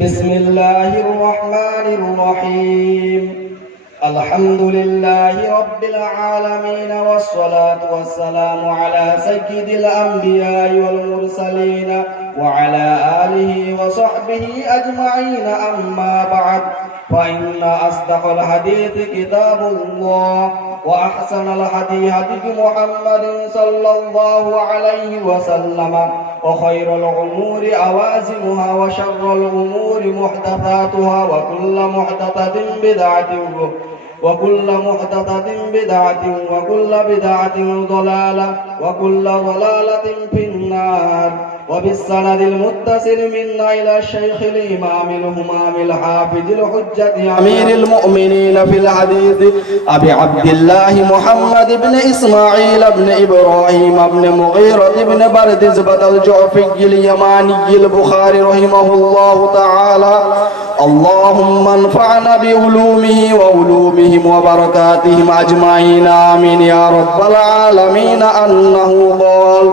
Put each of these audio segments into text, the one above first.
بسم الله الرحمن الرحيم. الحمد لله رب العالمين، والصلاة والسلام على سيد الأنبياء والمرسلين وعلى آله وصحبه أجمعين. أما بعد، فإن أصدق الحديث كتاب الله، وأحسن الهدي هدي محمد صلى الله عليه وسلم، وخير الأمور أوازمها، وشر الأمور محدثاتها، وكل محدثة بدعة، وكل بدعة ضلالة، وكل ضلالة في النار. وبالسند المتصل منا إلى الشيخ الإمام الهمام الحافظ الحجة أمير المؤمنين في الحديث أبي عبد الله محمد بن إسماعيل بن إبراهيم بن مغيرة بن بردزبة الجعفي اليماني البخاري رحمه الله تعالى. اللهم انفعنا بعلومه وعلومهم وبركاتهم أجمعين، آمين يا رب العالمين. أنه قال: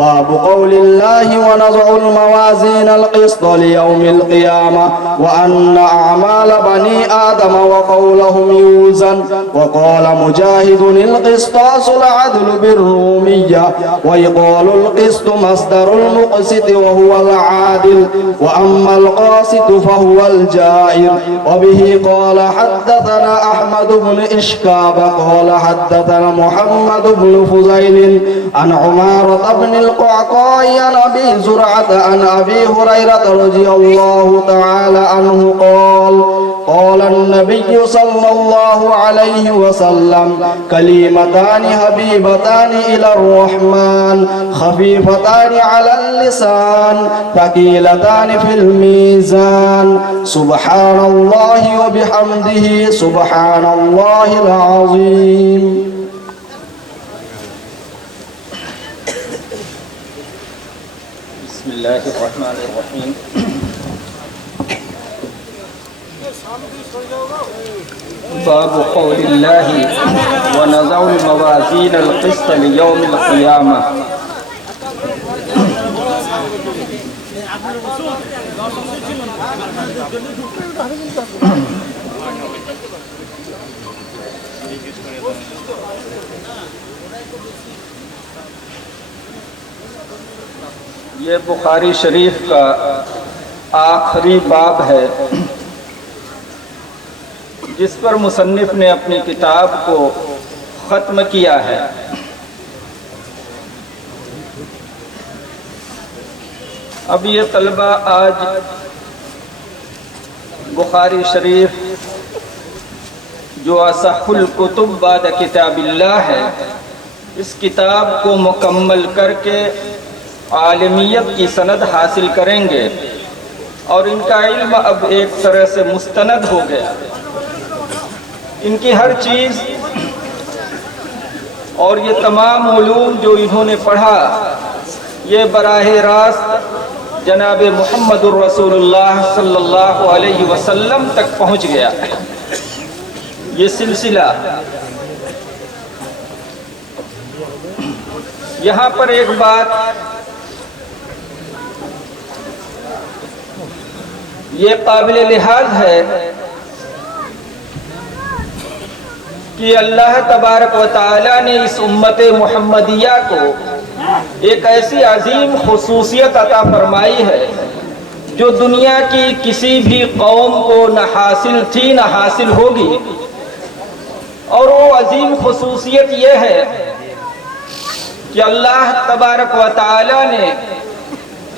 باب قول الله: ونضع الموازين القسط ليوم القيامة، وأن أعمال بني آدم وقولهم يوزن. وقال مجاهد: القسطاس العدل بالرومية، ويقال القسط مصدر المقسط وهو العادل، وأما القاسط فهو الجائر. وبه قال حدثنا أحمد بن إشكاب قال حدثنا محمد بن فضيل عن عمارة بن القعقاع عن أبي زرعة عن أبي هريرة رضي الله تعالى عنه قال: قال النبي صلى الله عليه وسلم: كلمتان حبيبتان إلى الرحمن، خفيفتان على اللسان، ثقيلتان في الميزان، سبحان الله وبحمده، سبحان الله العظيم. بسم الله الرحمن الرحيم. باب قول الله: ونضع الموازين القسط ليوم القيامة. یہ بخاری شریف کا آخری باب ہے جس پر مصنف نے اپنی کتاب کو ختم کیا ہے۔ اب یہ طلبہ آج بخاری شریف جو اصح الکتب بعد کتاب اللہ ہے، اس کتاب کو مکمل کر کے عالمیت کی سند حاصل کریں گے، اور ان کا علم اب ایک طرح سے مستند ہو گیا۔ ان کی ہر چیز اور یہ تمام علوم جو انہوں نے پڑھا، یہ براہ راست جناب محمد الرسول اللہ صلی اللہ علیہ وسلم تک پہنچ گیا۔ یہ سلسلہ یہاں پر ایک بات یہ قابل لحاظ ہے کہ اللہ تبارک و تعالی نے اس امت محمدیہ کو ایک ایسی عظیم خصوصیت عطا فرمائی ہے جو دنیا کی کسی بھی قوم کو نہ حاصل تھی نہ حاصل ہوگی، اور وہ عظیم خصوصیت یہ ہے کہ اللہ تبارک و تعالی نے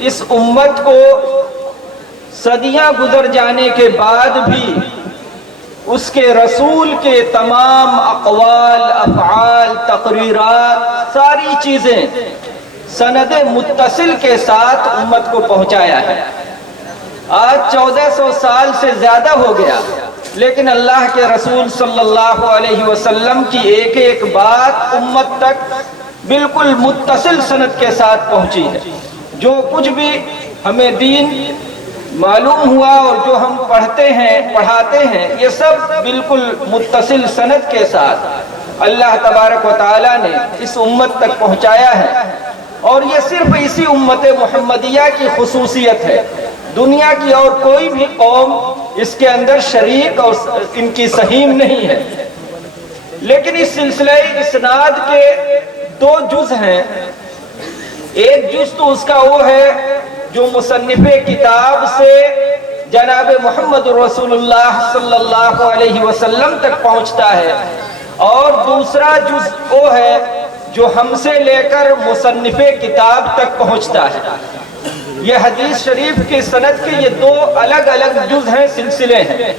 اس امت کو صدیاں گزر جانے کے بعد بھی اس کے رسول کے تمام اقوال، افعال، تقریرات، ساری چیزیں سند متصل کے ساتھ امت کو پہنچایا ہے۔ آج 1400 سال سے زیادہ ہو گیا، لیکن اللہ کے رسول صلی اللہ علیہ وسلم کی ایک ایک بات امت تک بالکل متصل سند کے ساتھ پہنچی ہے۔ جو کچھ بھی ہمیں دین معلوم ہوا اور جو ہم پڑھتے ہیں، پڑھاتے ہیں، یہ سب بالکل متصل سند کے ساتھ اللہ تبارک و تعالیٰ نے اس امت تک پہنچایا ہے۔ اور یہ صرف اسی امت محمدیہ کی خصوصیت ہے۔ دنیا کی اور کوئی بھی قوم اس کے اندر شریک اور ان کی سہیم نہیں ہے۔ لیکن اس سلسلہ اسناد کے دو جز ہیں۔ ایک جز تو اس کا وہ ہے جو مصنف کتاب سے جناب محمد رسول اللہ صلی اللہ علیہ وسلم تک پہنچتا ہے، اور دوسرا جز وہ ہے جو ہم سے لے کر مصنف کتاب تک پہنچتا ہے۔ یہ حدیث شریف کی سند کے یہ دو الگ الگ جز ہیں، سلسلے ہیں۔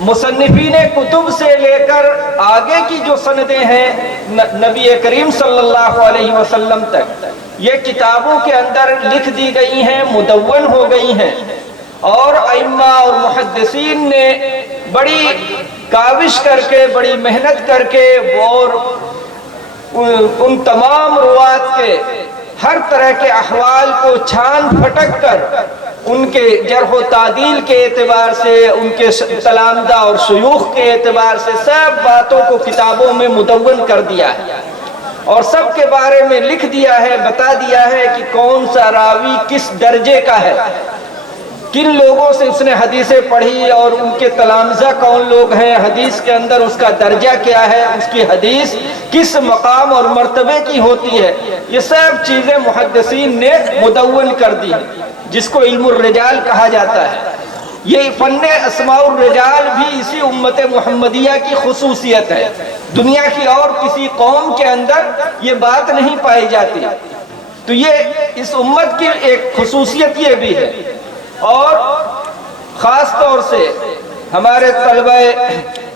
مصنفین کتب سے لے کر آگے کی جو سندیں ہیں نبی کریم صلی اللہ علیہ وسلم تک، یہ کتابوں کے اندر لکھ دی گئی ہیں، مدون ہو گئی ہیں، اور ائمہ اور محدثین نے بڑی کاوش کر کے، بڑی محنت کر کے اور ان تمام روات کے ہر طرح کے احوال کو چھان پھٹک کر ان کے جرح و تعدیل کے اعتبار سے، ان کے تلامذہ اور شیوخ کے اعتبار سے سب باتوں کو کتابوں میں مدون کر دیا ہے، اور سب کے بارے میں لکھ دیا ہے، بتا دیا ہے کہ کون سا راوی کس درجے کا ہے، کن لوگوں سے اس نے حدیثیں پڑھی، اور ان کے تلامذہ کون لوگ ہیں، حدیث کے اندر اس کا درجہ کیا ہے، اس کی حدیث کس مقام اور مرتبے کی ہوتی ہے، یہ سب چیزیں محدثین نے مدون کر دی، جس کو علم الرجال کہا جاتا ہے۔ یہ فن اسماء الرجال بھی اسی امت محمدیہ کی خصوصیت ہے، دنیا کی اور کسی قوم کے اندر یہ بات نہیں پائی جاتی، تو یہ اس امت کی ایک خصوصیت یہ بھی ہے۔ اور خاص طور سے ہمارے طلبہ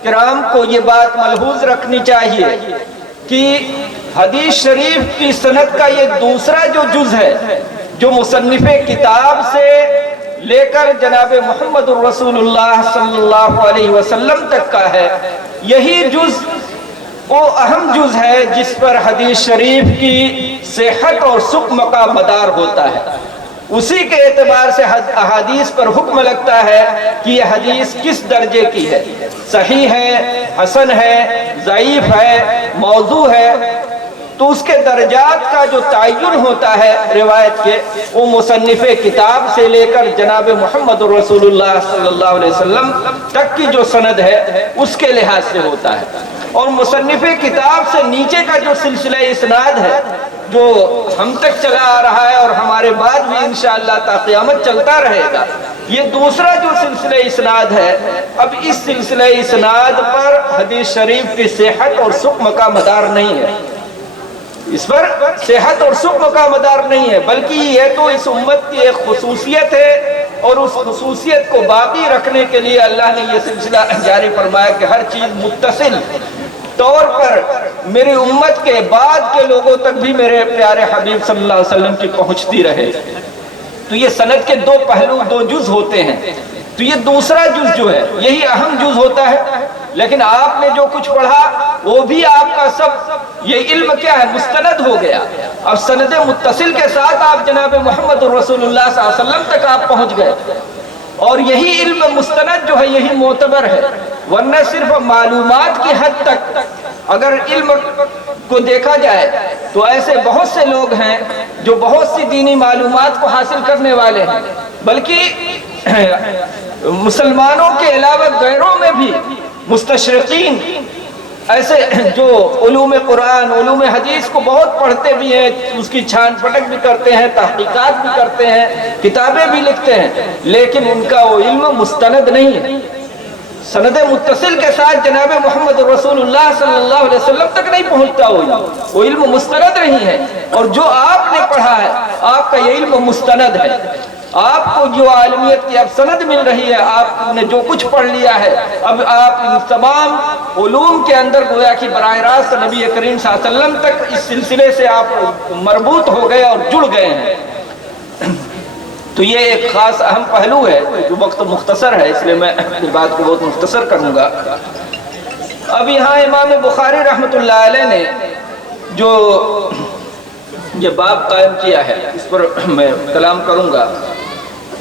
کرام کو یہ بات ملحوظ رکھنی چاہیے کہ حدیث شریف کی سند کا یہ دوسرا جو جز ہے، جو مصنف کتاب سے لے کر جناب محمد الرسول اللہ صلی اللہ علیہ وسلم تک کا ہے، یہی جز وہ اہم جز ہے جس پر حدیث شریف کی صحت اور سقم کا مدار ہوتا ہے۔ اسی کے اعتبار سے احادیث پر حکم لگتا ہے کہ یہ حدیث کس درجے کی ہے، صحیح ہے، حسن ہے، ضعیف ہے، موضوع ہے، تو اس کے درجات کا جو تعین ہوتا ہے روایت کے، وہ مصنف کتاب سے لے کر جناب محمد رسول اللہ صلی اللہ علیہ وسلم تک کی جو سند ہے اس کے لحاظ سے ہوتا ہے۔ اور مصنف کتاب سے نیچے کا جو سلسلہ اسناد ہے، جو ہم تک چلا آ رہا ہے اور ہمارے بعد بھی انشاءاللہ تا قیامت چلتا رہے گا، یہ دوسرا جو سلسلہ اسناد ہے، اب اس سلسلہ اسناد پر حدیث شریف کی صحت اور سقم کا مدار نہیں ہے، اس پر صحت اور سقم کا مدار نہیں ہے، بلکہ یہ تو اس امت کی ایک خصوصیت ہے، اور اس خصوصیت کو باقی رکھنے کے لیے اللہ نے یہ سلسلہ جاری فرمایا کہ ہر چیز متصل طور پر میری امت کے بعد کے لوگوں تک بھی میرے پیارے حبیب صلی اللہ علیہ وسلم کی پہنچتی رہے۔ تو یہ سند کے دو پہلو، دو جز ہوتے ہیں، تو یہ دوسرا جز جو ہے یہی اہم جز ہوتا ہے، لیکن آپ نے جو کچھ پڑھا وہ بھی آپ کا سب یہ علم کیا ہے، مستند ہو گیا۔ اب سند متصل کے ساتھ آپ جناب محمد رسول اللہ صلی اللہ علیہ وسلم تک آپ پہنچ گئے، اور یہی علم مستند جو ہے یہی معتبر ہے، ورنہ صرف معلومات کی حد تک اگر علم کو دیکھا جائے تو ایسے بہت سے لوگ ہیں جو بہت سی دینی معلومات کو حاصل کرنے والے ہیں، بلکہ مسلمانوں کے علاوہ غیروں میں بھی مستشرقین ایسے جو علوم قرآن، علوم حدیث کو بہت پڑھتے بھی ہیں، اس کی چھان پھٹک بھی کرتے ہیں، تحقیقات بھی کرتے ہیں، کتابیں بھی لکھتے ہیں، لیکن ان کا وہ علم مستند نہیں ہے، سند متصل کے ساتھ جناب محمد رسول اللہ صلی اللہ علیہ وسلم تک نہیں پہنچتا، وہ علم مستند نہیں ہے۔ اور جو آپ نے پڑھا ہے آپ کا یہ علم مستند ہے، آپ کو جو عالمیت کی اب سند مل رہی ہے، آپ نے جو کچھ پڑھ لیا ہے، اب آپ ان تمام علوم کے اندر گویا کہ براہ راست نبی کریم صلی اللہ علیہ وسلم تک اس سلسلے سے آپ مربوط ہو گئے اور جڑ گئے ہیں۔ تو یہ ایک خاص اہم پہلو ہے، جو وقت مختصر ہے اس لیے میں اپنی بات کو بہت مختصر کروں گا۔ اب یہاں امام بخاری رحمۃ اللہ علیہ نے جو یہ باب قائم کیا ہے اس پر میں کلام کروں گا،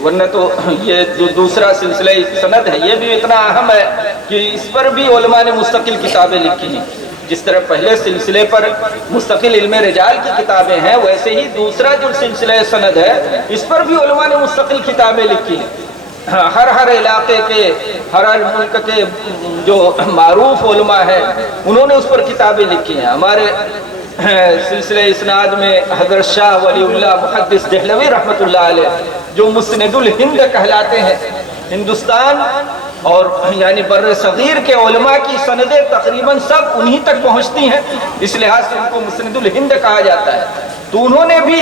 ورنہ تو یہ جو دوسرا سلسلہ سند ہے یہ بھی اتنا اہم ہے کہ اس پر بھی علماء نے مستقل کتابیں لکھی ہیں۔ جس طرح پہلے سلسلے پر مستقل علم رجال کی کتابیں ہیں، ویسے ہی دوسرا جو سلسلہ سند ہے اس پر بھی علماء نے مستقل کتابیں لکھی ہیں۔ ہر علاقے کے، ہر ملک کے جو معروف علماء ہیں انہوں نے اس پر کتابیں لکھی ہیں۔ ہمارے سلسلہ اسناد میں حضرت شاہ ولی اللہ محدث دہلوی رحمۃ اللہ علیہ جو مسند الہند کہلاتے ہیں، ہندوستان اور یعنی بر صغیر کے علماء کی سندیں تقریباً سب انہی تک پہنچتی ہیں، اس لحاظ سے ان کو مسند الہند کہا جاتا ہے۔ تو انہوں نے بھی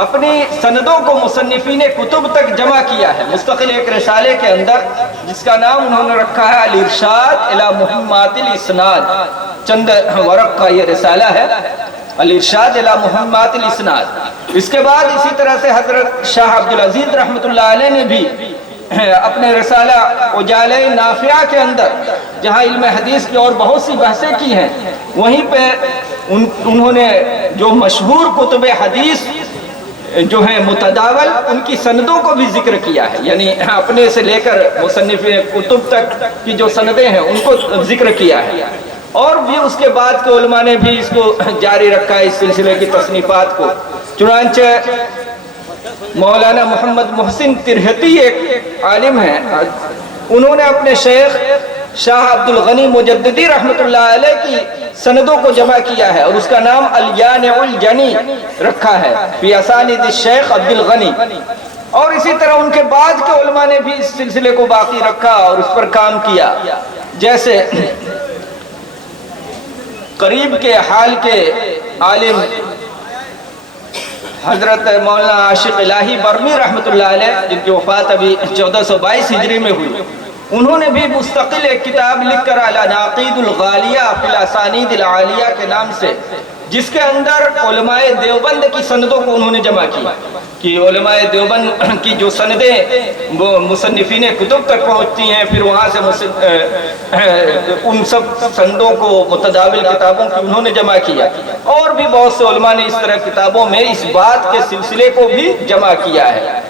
اپنی سندوں کو مصنفین کتب تک جمع کیا ہے مستقل ایک رسالے کے اندر، جس کا نام انہوں نے رکھا ہے الارشاد الی مہمات الاسناد۔ چند ورق کا یہ رسالہ ہے، الارشاد الی مہمات الاسناد۔ اس کے بعد اسی طرح سے حضرت شاہ عبدالعزیز رحمۃ اللہ علیہ نے بھی اپنے رسالہ اجالہ نافعہ کے اندر، جہاں علم حدیث کی اور بہت سی بحثیں کی ہیں، وہیں پہ انہوں نے جو مشہور کتب حدیث جو ہیں متداول، ان کی سندوں کو بھی ذکر کیا ہے، یعنی اپنے سے لے کر مصنف کتب تک کی جو سندیں ہیں ان کو ذکر کیا ہے۔ اور بھی اس کے بعد کے علماء نے بھی اس کو جاری رکھا ہے، اس سلسلے کی تصنیفات کو۔ چنانچہ مولانا محمد محسن ترہتی ایک عالم ہیں، انہوں نے اپنے شیخ شاہ عبد الغنی مجددی رحمۃ اللہ علیہ کی سندوں کو جمع کیا ہے، اور اس کا نام الیانع الجنی رکھا ہے فی اسانید الشیخ عبد الغنی۔ اور اسی طرح ان کے بعد کے علماء نے بھی اس سلسلے کو باقی رکھا اور اس پر کام کیا، جیسے قریب کے حال کے عالم حضرت مولانا عاشق الہی برمی رحمۃ اللہ علیہ، جن کی وفات ابھی 1422 ہجری میں ہوئی، انہوں نے بھی مستقل ایک کتاب لکھ کر العناقید الغالیہ فی الاسانید العالیہ کے نام سے، جس کے اندر علماء دیوبند کی سندوں کو انہوں نے جمع کیا کہ علماء دیوبند کی جو سندیں وہ مصنفین کتب تک پہنچتی ہیں، پھر وہاں سے ان سب سندوں کو متداول کتابوں کی انہوں نے جمع کیا۔ اور بھی بہت سے علماء نے اس طرح کتابوں میں اس بات کے سلسلے کو بھی جمع کیا ہے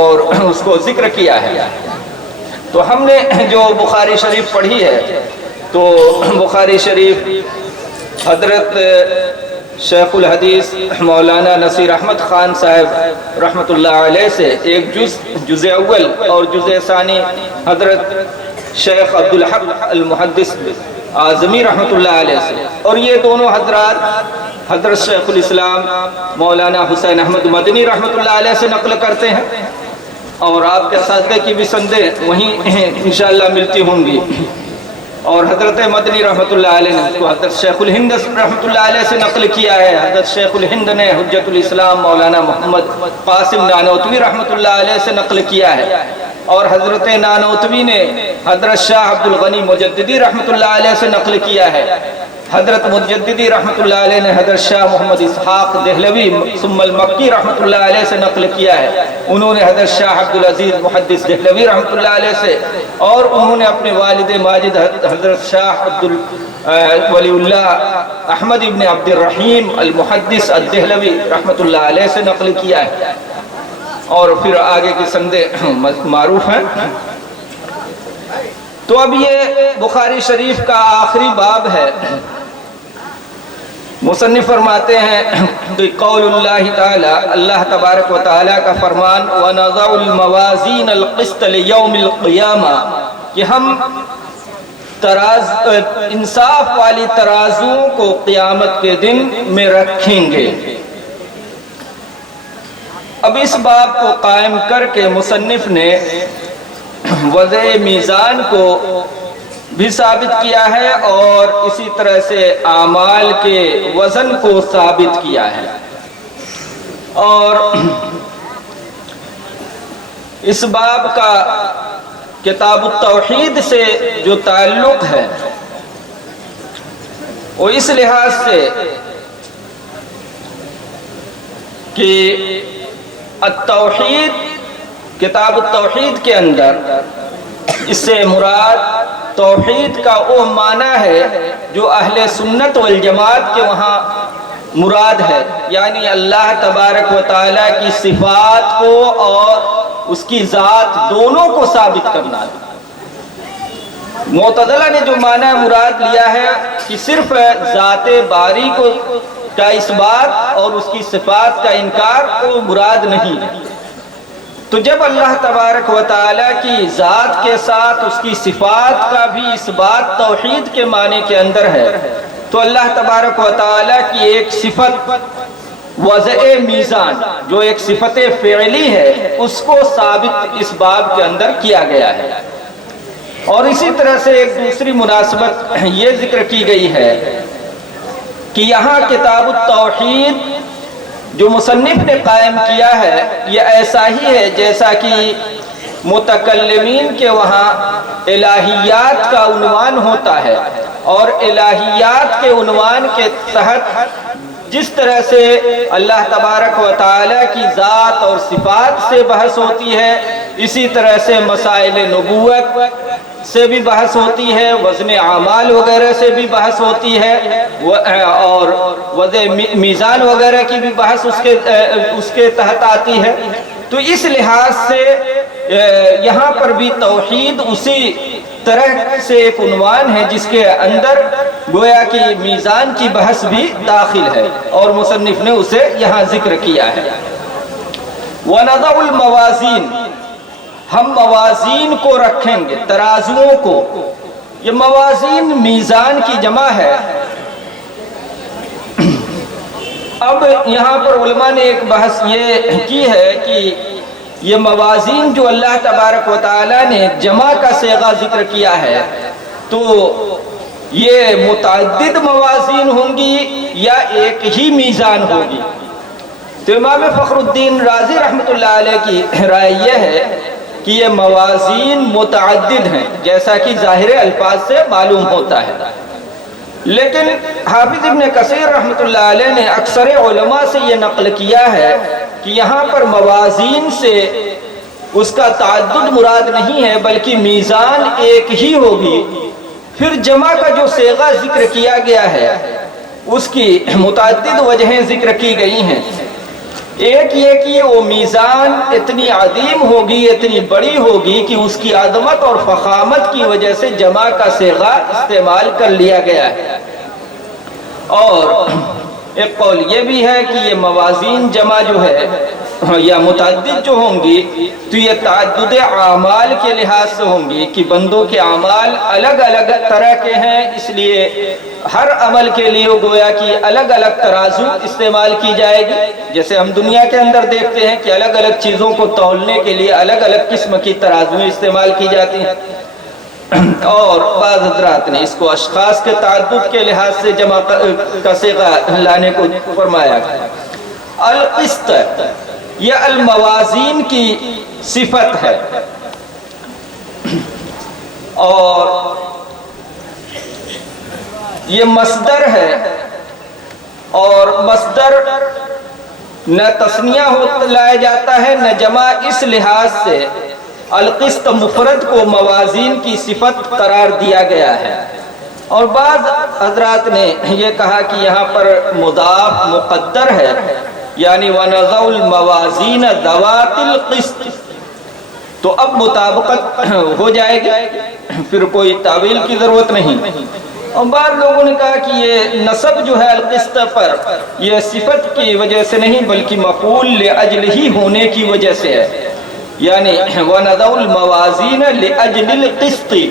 اور اس کو ذکر کیا ہے۔ تو ہم نے جو بخاری شریف پڑھی ہے، تو بخاری شریف حضرت شیخ الحدیث مولانا نصیر احمد خان صاحب رحمۃ اللہ علیہ سے ایک جز اول اور جز ثانی حضرت شیخ عبدالحق المحدث اعظمی رحمۃ اللہ علیہ سے، اور یہ دونوں حضرات حضرت شیخ الاسلام مولانا حسین احمد مدنی رحمۃ اللہ علیہ سے نقل کرتے ہیں، اور آپ کے اساتذہ کی بھی سندیں وہیں انشاءاللہ ملتی ہوں گی۔ اور حضرت مدنی رحمۃ اللہ علیہ نے اس کو حضرت شیخ الہند رحمۃ اللہ علیہ سے نقل کیا ہے، حضرت شیخ الہند نے حجت الاسلام مولانا محمد قاسم نانوتوی رحمۃ اللہ علیہ سے نقل کیا ہے، اور حضرت نانوتوی نے حضرت شاہ عبد الغنی مجددی رحمۃ اللہ علیہ سے نقل کیا ہے۔ حضرت مجددی رحمۃ اللہ علیہ نے حضرت شاہ محمد اسحاق دہلوی ثم المکی رحمۃ اللہ علیہ سے نقل کیا ہے، انہوں نے حضرت شاہ عبدالعزیز محدث دہلوی رحمۃ اللہ علیہ سے، اور انہوں نے اپنے والد ماجد حضرت شاہ ولی اللہ احمد ابن عبد الرحیم المحدث الدہلوی رحمۃ اللہ علیہ سے نقل کیا ہے، اور پھر آگے کی سندیں معروف ہیں۔ تو اب یہ بخاری شریف کا آخری باب ہے۔ مصنف فرماتے ہیں کہ قول اللہ تعالی، اللہ تبارک و تعالی کا فرمان، وَنَضَعُ الْمَوَازِينَ الْقِسْطَ لِيَوْمِ الْقِيَامَةِ، کہ ہم انصاف والی ترازوؤں کو قیامت کے دن میں رکھیں گے۔ اب اس باب کو قائم کر کے مصنف نے وضع میزان کو بھی ثابت کیا ہے، اور اسی طرح سے اعمال کے وزن کو ثابت کیا ہے، اور اس باب کا کتاب التوحید سے جو تعلق ہے وہ اس لحاظ سے کہ التوحید، کتاب التوحید کے اندر اس سے مراد توحید کا وہ معنی ہے جو اہل سنت والجماعت کے وہاں مراد ہے، یعنی اللہ تبارک و تعالیٰ کی صفات کو اور اس کی ذات دونوں کو ثابت کرنا ہے۔ معتزلہ نے جو معنی مراد لیا ہے کہ صرف ذات باری کو کا اس بات اور اس کی صفات کا انکار کو مراد نہیں ہے۔ تو جب اللہ تبارک و تعالیٰ کی ذات کے ساتھ اس کی صفات کا بھی اس بات توحید کے معنی کے اندر ہے، تو اللہ تبارک و تعالیٰ کی ایک صفت وضع میزان جو ایک صفت فعلی ہے اس کو ثابت اس باب کے اندر کیا گیا ہے۔ اور اسی طرح سے ایک دوسری مناسبت یہ ذکر کی گئی ہے کہ یہاں کتاب التوحید جو مصنف نے قائم کیا ہے یہ ایسا ہی ہے جیسا کہ متکلمین کے وہاں الہیات کا عنوان ہوتا ہے، اور الہیات کے عنوان کے تحت جس طرح سے اللہ تبارک و تعالیٰ کی ذات اور صفات سے بحث ہوتی ہے، اسی طرح سے مسائل نبوت سے بھی بحث ہوتی ہے، وزن اعمال وغیرہ سے بھی بحث ہوتی ہے، اور وزن میزان وغیرہ کی بھی بحث اس کے تحت آتی ہے۔ تو اس لحاظ سے یہاں پر بھی توحید اسی طرح سے ایک عنوان ہے جس کے اندر گویا کہ میزان کی بحث بھی داخل ہے، اور مصنف نے اسے یہاں ذکر کیا ہے۔ وَنَضَعُ الْمَوَازِينَ، ہم موازین کو رکھیں گے، ترازوؤں کو۔ یہ موازین میزان کی جمع ہے۔ اب یہاں پر علماء نے ایک بحث یہ کی ہے کہ یہ موازین جو اللہ تبارک و تعالیٰ نے جمع کا صیغہ ذکر کیا ہے، تو یہ متعدد موازین ہوں گی یا ایک ہی میزان ہوگی؟ تو امام فخر الدین رازی رحمۃ اللہ علیہ کی رائے یہ ہے کہ یہ موازین متعدد ہیں، جیسا کہ ظاہر الفاظ سے معلوم ہوتا ہے، لیکن حافظ ابن کثیر رحمۃ اللہ علیہ نے اکثر علماء سے یہ نقل کیا ہے کہ یہاں پر موازین سے اس کا تعدد مراد نہیں ہے بلکہ میزان ایک ہی ہوگی۔ پھر جمع کا جو صیغہ ذکر کیا گیا ہے اس کی متعدد وجہیں ذکر کی گئی ہیں۔ ایک یہ کہ وہ میزان اتنی عظیم ہوگی، اتنی بڑی ہوگی کہ اس کی عظمت اور فخامت کی وجہ سے جمع کا صیغہ استعمال کر لیا گیا ہے۔ اور ایک قول یہ بھی ہے کہ یہ موازین جمع جو ہے یا متعدد جو ہوں گی تو یہ تعدد اعمال کے لحاظ سے ہوں گی کہ بندوں کے اعمال الگ الگ طرح کے ہیں، اس لیے ہر عمل کے لیے گویا کہ الگ الگ ترازو استعمال کی جائے گی۔ جیسے ہم دنیا کے اندر دیکھتے ہیں کہ الگ الگ چیزوں کو تولنے کے لیے الگ الگ قسم کی ترازویں استعمال کی جاتی ہیں، اور بعض حضرات نے اس کو اشخاص کے تعدد کے لحاظ سے جمع کا صیغہ لانے کو فرمایا گیا۔ القسط یہ الموازین کی صفت ہے، اور یہ مصدر ہے، اور مصدر نہ تثنیہ لایا جاتا ہے نہ جمع، اس لحاظ سے القسط مفرد کو موازین کی صفت قرار دیا گیا ہے۔ اور بعض حضرات نے یہ کہا کہ یہاں پر مضاف مقدر ہے، یعنی وَنَضَعُ الْمَوَازِينَ ذَوَاتِ الْقِسْطِ، تو اب مطابقت ہو جائے گی، پھر کوئی تعویل کی ضرورت نہیں۔ اور بعض لوگوں نے کہا کہ یہ نصب جو ہے القسط پر یہ صفت کی وجہ سے نہیں بلکہ مفعول لأجلہ ہونے کی وجہ سے ہے، یعنی وَنَضَعُ الْمَوَازِينَ لِأَجْلِ الْقِسْطِ،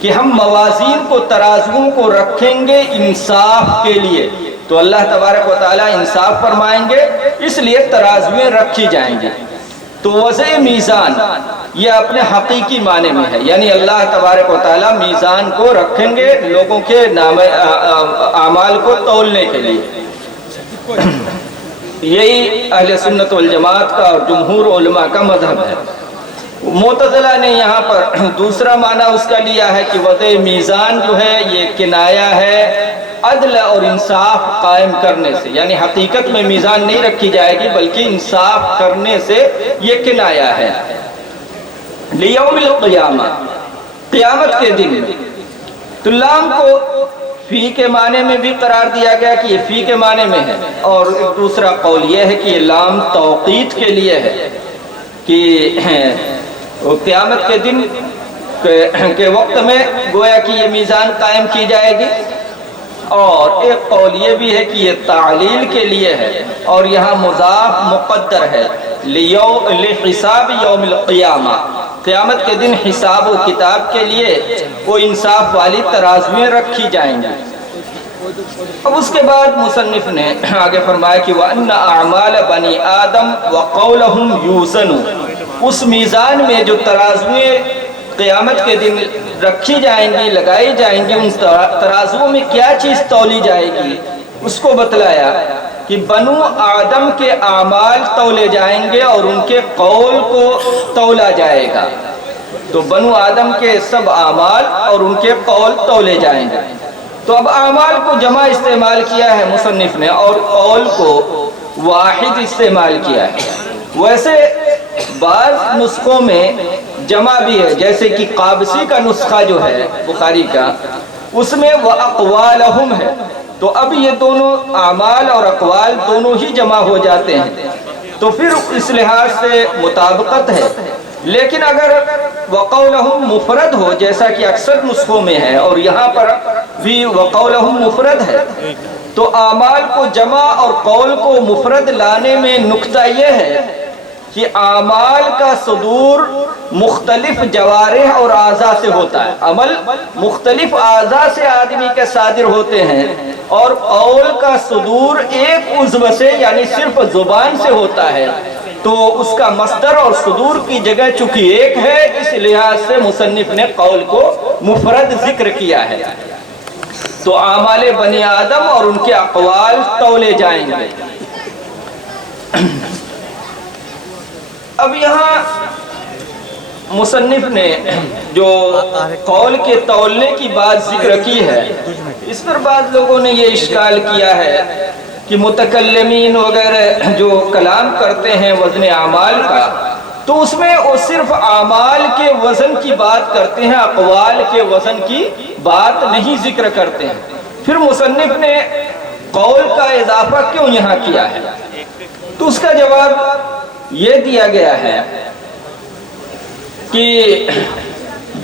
کہ ہم موازین کو ترازوؤں کو رکھیں گے انصاف کے لیے۔ تو اللہ تبارک و تعالیٰ انصاف فرمائیں گے، اس لیے ترازویں رکھی جائیں گی۔ تو وضع میزان یہ اپنے حقیقی معنی میں ہے، یعنی اللہ تبارک و تعالیٰ میزان کو رکھیں گے لوگوں کے اعمال کو تولنے کے لیے۔ یہی اہل سنت والجماعت کا اور جمہور علماء کا مذہب ہے۔ معتزلہ نے یہاں پر دوسرا معنی اس کا لیا ہے کہ وضع میزان جو ہے یہ کنایہ ہے عدل اور انصاف قائم کرنے سے، یعنی حقیقت میں میزان نہیں رکھی جائے گی بلکہ انصاف کرنے سے یہ کنایہ ہے۔ لیوم القیامہ، قیامت کے دن، تو لام کو فی کے معنی میں بھی قرار دیا گیا کہ یہ فی کے معنی میں ہے، اور دوسرا قول یہ ہے کہ یہ لام توقیت کے لیے ہے کہ قیامت کے دن کے وقت میں گویا کہ یہ میزان قائم کی جائے گی، اور ایک قول یہ بھی ہے کہ یہ تعلیل کے لیے ہے اور یہاں مضاف مقدر ہے لحساب یوم القیامہ، قیامت کے دن حساب و کتاب کے لیے وہ انصاف والی ترازویں رکھی جائیں گی۔ اب اس کے بعد مصنف نے آگے فرمایا کہ وَأَنَّ أَعْمَالَ بَنِي آدم وَقَوْلَهُمْ يُوزَنُ، اس میزان میں جو ترازویں قیامت کے دن رکھی جائیں گی، لگائی جائیں گی، ان ترازوؤں میں کیا چیز تولی جائے گی اس کو بتلایا کہ بنو آدم کے اعمال تولے جائیں گے اور ان کے قول کو تولا جائے گا۔ تو بنو آدم کے سب اعمال اور ان کے قول تولے جائیں گے۔ تو اب اعمال کو جمع استعمال کیا ہے مصنف نے اور قول کو واحد استعمال کیا ہے۔ ویسے بعض نسخوں میں جمع بھی ہے، جیسے کہ قابسی کا نسخہ جو ہے بخاری کا، اس میں وَأَقْوَالَهُمْ ہے، تو اب یہ دونوں اعمال اور اقوال دونوں ہی جمع ہو جاتے ہیں، تو پھر اس لحاظ سے مطابقت ہے۔ لیکن اگر وَقَوْلَهُمْ مفرد ہو جیسا کہ اکثر نسخوں میں ہے اور یہاں پر بھی وَقَوْلَهُمْ مفرد ہے، تو اعمال کو جمع اور قول کو مفرد لانے میں نکتہ یہ ہے کہ اعمال کا صدور مختلف جوارح اور اعضاء سے ہوتا ہے، عمل مختلف اعضاء سے آدمی کے صادر ہوتے ہیں، اور قول کا صدور ایک عضو سے یعنی صرف زبان سے ہوتا ہے، تو اس کا مصدر اور صدور کی جگہ چونکہ ایک ہے، اس لحاظ سے مصنف نے قول کو مفرد ذکر کیا ہے۔ تو اعمال بنی آدم اور ان کے اقوال تولے جائیں گے۔ اب یہاں مصنف نے جو قول کے تولنے کی بات ذکر کی ہے، اس پر بعض لوگوں نے یہ اشکال کیا ہے کہ متکلمین وغیرہ جو کلام کرتے ہیں وزن اعمال کا، تو اس میں وہ صرف اعمال کے وزن کی بات کرتے ہیں، اقوال کے وزن کی بات نہیں ذکر کرتے ہیں۔ پھر مصنف نے قول کا اضافہ کیوں یہاں کیا ہے؟ تو اس کا جواب یہ دیا گیا ہے کہ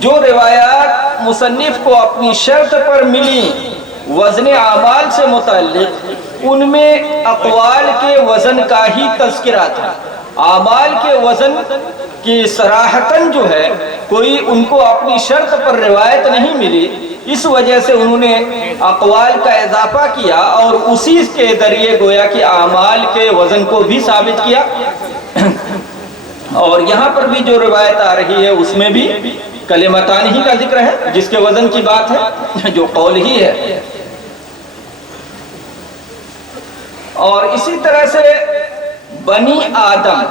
جو روایات مصنف کو اپنی شرط پر ملی وزن اعمال سے متعلق، ان میں اقوال کے وزن کا ہی تذکرہ تھا، اعمال کے وزن کی صراحتاً جو ہے کوئی ان کو اپنی شرط پر روایت نہیں ملی، اس وجہ سے انہوں نے اقوال کا اضافہ کیا اور اسی کے ذریعے گویا کہ اعمال کے وزن کو بھی ثابت کیا۔ اور یہاں پر بھی جو روایت آ رہی ہے اس میں بھی کلمتان ہی کا ذکر ہے جس کے وزن کی بات ہے، جو قول ہی ہے۔ اور اسی طرح سے بنی آدم،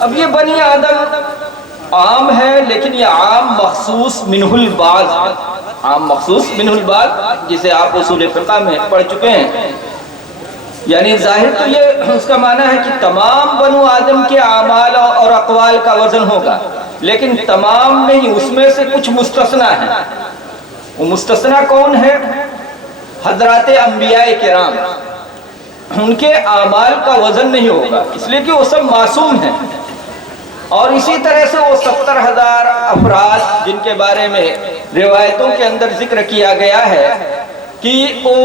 اب یہ بنی آدم عام ہے لیکن یہ عام مخصوص منہ البعض ہے، عام مخصوص منہ البعض جسے آپ اصول فقہ میں پڑھ چکے ہیں۔ یعنی ظاہر تو یہ اس کا معنی ہے کہ تمام بنو آدم کے اعمال اور اقوال کا وزن ہوگا، لیکن تمام نہیں، اس میں سے کچھ مستثنا ہیں۔ وہ مستثنا کون ہے؟ حضرات انبیاء کرام، ان کے اعمال کا وزن نہیں ہوگا اس لیے کہ وہ سب معصوم ہیں۔ اور اسی طرح سے وہ 70,000 افراد جن کے بارے میں روایتوں کے اندر ذکر کیا گیا ہے کہ وہ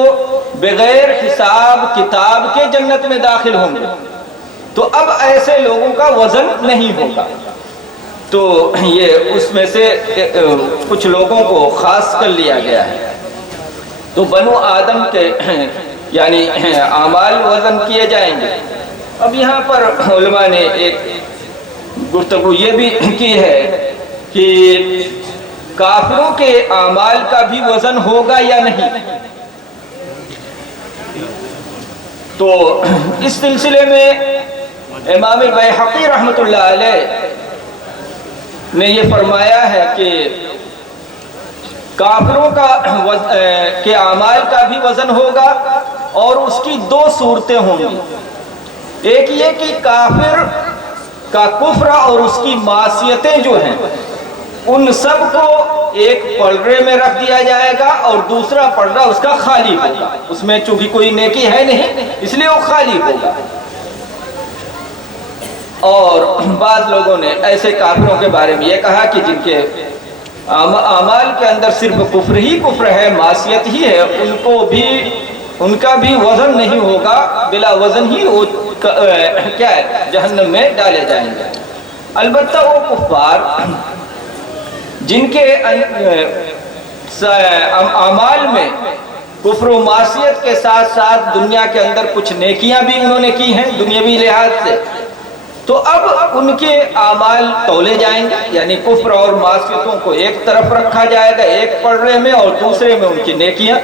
بغیر حساب کتاب کے جنت میں داخل ہوں گے، تو اب ایسے لوگوں کا وزن نہیں ہوگا۔ تو یہ اس میں سے کچھ لوگوں کو خاص کر لیا گیا ہے۔ تو بنو آدم کے یعنی اعمال وزن کیے جائیں گے۔ اب یہاں پر علماء نے ایک گفتگو یہ بھی کی ہے کہ کافروں کے اعمال کا بھی وزن ہوگا یا نہیں۔ تو اس سلسلے میں امام البیہقی رحمۃ اللہ علیہ نے یہ فرمایا ہے کہ کافروں کے اعمال کا بھی وزن ہوگا اور اس کی دو صورتیں ہوں گی۔ ایک یہ کہ کافر کا کفر اور اس کی معصیتیں جو ہیں ان سب کو ایک پلڑے میں رکھ دیا جائے گا اور دوسرا پلڑا اس کا خالی ہوگا، اس میں چونکہ کوئی نیکی ہے نہیں اس لیے وہ خالی ہوگا۔ اور بعض لوگوں نے ایسے کافروں کے بارے میں یہ کہا کہ جن کے اعمال کے اندر صرف کفر ہی کفر ہے، معصیت ہی ہے، ان کا بھی وزن نہیں ہوگا، بلا وزن ہی وہ کیا ہے جہنم میں ڈالے جائیں گے۔ البتہ وہ کفار جن کے اعمال میں کفر و معصیت کے ساتھ ساتھ دنیا کے اندر کچھ نیکیاں بھی انہوں نے کی ہیں دنیاوی لحاظ سے، تو اب ان کے اعمال تولے جائیں گے، یعنی کفر اور معصیتوں کو ایک طرف رکھا جائے گا ایک پڑھنے میں، اور دوسرے میں ان کی نیکیاں۔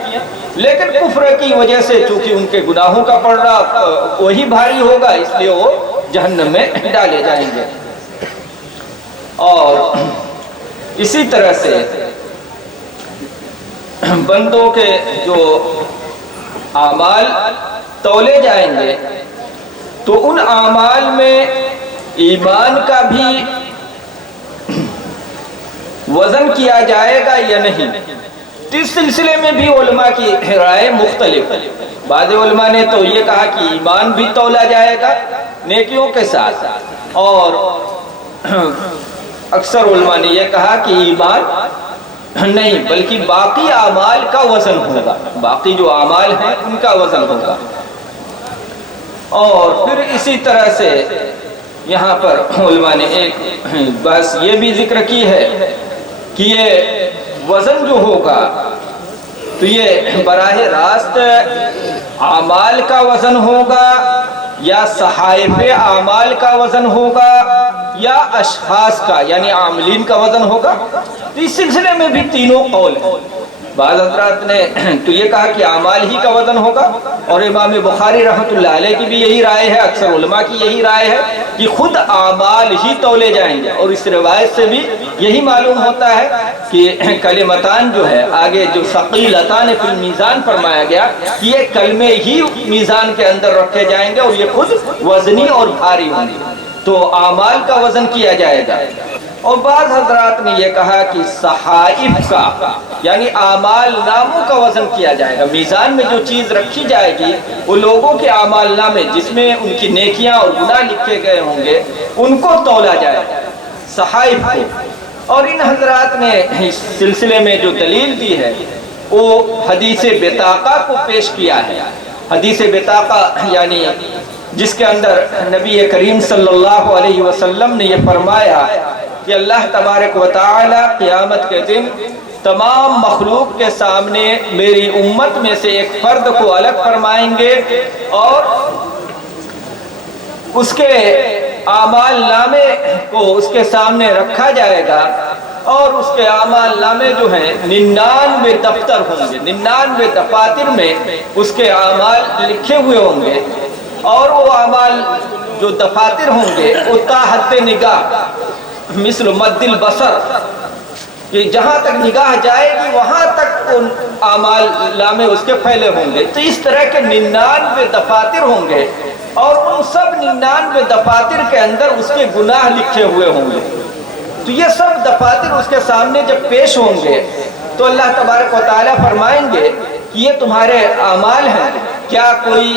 لیکن کفر کی وجہ سے چونکہ ان کے گناہوں کا پڑھنا وہی بھاری ہوگا، اس لیے وہ جہنم میں ڈالے جائیں گے۔ اور اسی طرح سے بندوں کے جو اعمال تولے جائیں گے تو ان اعمال میں ایمان کا بھی وزن کیا جائے گا یا نہیں، اس سلسلے میں بھی علماء کی رائے مختلف ہے۔ بعض علماء نے تو یہ کہا کہ ایمان بھی تولا جائے گا نیکیوں کے ساتھ، اور اکثر علماء نے یہ کہا کہ ایمان نہیں بلکہ باقی اعمال کا وزن ہوگا، باقی جو اعمال ہیں ان کا وزن ہوگا۔ اور پھر اسی طرح سے یہاں پر علماء نے ایک بس یہ بھی ذکر کی ہے کہ یہ وزن جو ہوگا تو یہ براہ راست اعمال کا وزن ہوگا یا صحائف اعمال کا وزن ہوگا یا اشخاص کا یعنی عاملین کا وزن ہوگا۔ تو اس سلسلے میں بھی تینوں قول ہیں۔ بعض حضرات نے تو یہ کہا کہ اعمال ہی کا وزن ہوگا، اور امام بخاری رحمۃ اللہ علیہ کی بھی یہی رائے ہے، اکثر علماء کی یہی رائے ہے کہ خود اعمال ہی تولے جائیں گے۔ اور اس روایت سے بھی یہی معلوم ہوتا ہے کہ کلمتان جو ہے آگے جو ثقیلتان فی المیزان فرمایا گیا، یہ کلمے ہی میزان کے اندر رکھے جائیں گے اور یہ خود وزنی اور بھاری ہوں گے، تو اعمال کا وزن کیا جائے گا۔ اور بعض حضرات نے یہ کہا کہ صحائف کا یعنی اعمال ناموں کا وزن کیا جائے گا، میزان میں جو چیز رکھی جائے گی وہ لوگوں کے اعمال نامے جس میں ان کی نیکیاں اور گناہ لکھے گئے ہوں گے ان کو تولا جائے گا، صحائف کو۔ اور ان حضرات نے اس سلسلے میں جو دلیل دی ہے وہ حدیث بطاقہ کو پیش کیا ہے۔ حدیث بطاقہ یعنی جس کے اندر نبی کریم صلی اللہ علیہ وسلم نے یہ فرمایا کہ اللہ تبارک و تعالی قیامت کے دن تمام مخلوق کے سامنے میری امت میں سے ایک فرد کو الگ فرمائیں گے اور اس کے اعمال نامے کو اس کے سامنے رکھا جائے گا، اور اس کے اعمال نامے جو ہیں 99 دفتر ہوں گے، 99 دفاتر میں اس کے اعمال لکھے ہوئے ہوں گے، اور وہ اعمال جو دفاتر ہوں گے وہ تا حد نگاہ مثل مد البصر، کہ جہاں تک نگاہ جائے گی وہاں تک ان اعمال نامے اس کے پھیلے ہوں گے۔ تو اس طرح کے 99 دفاتر ہوں گے، اور ان سب 99 دفاتر کے اندر اس کے گناہ لکھے ہوئے ہوں گے۔ تو یہ سب دفاتر اس کے سامنے جب پیش ہوں گے تو اللہ تبارک و تعالیٰ فرمائیں گے کہ یہ تمہارے اعمال ہیں، کیا کوئی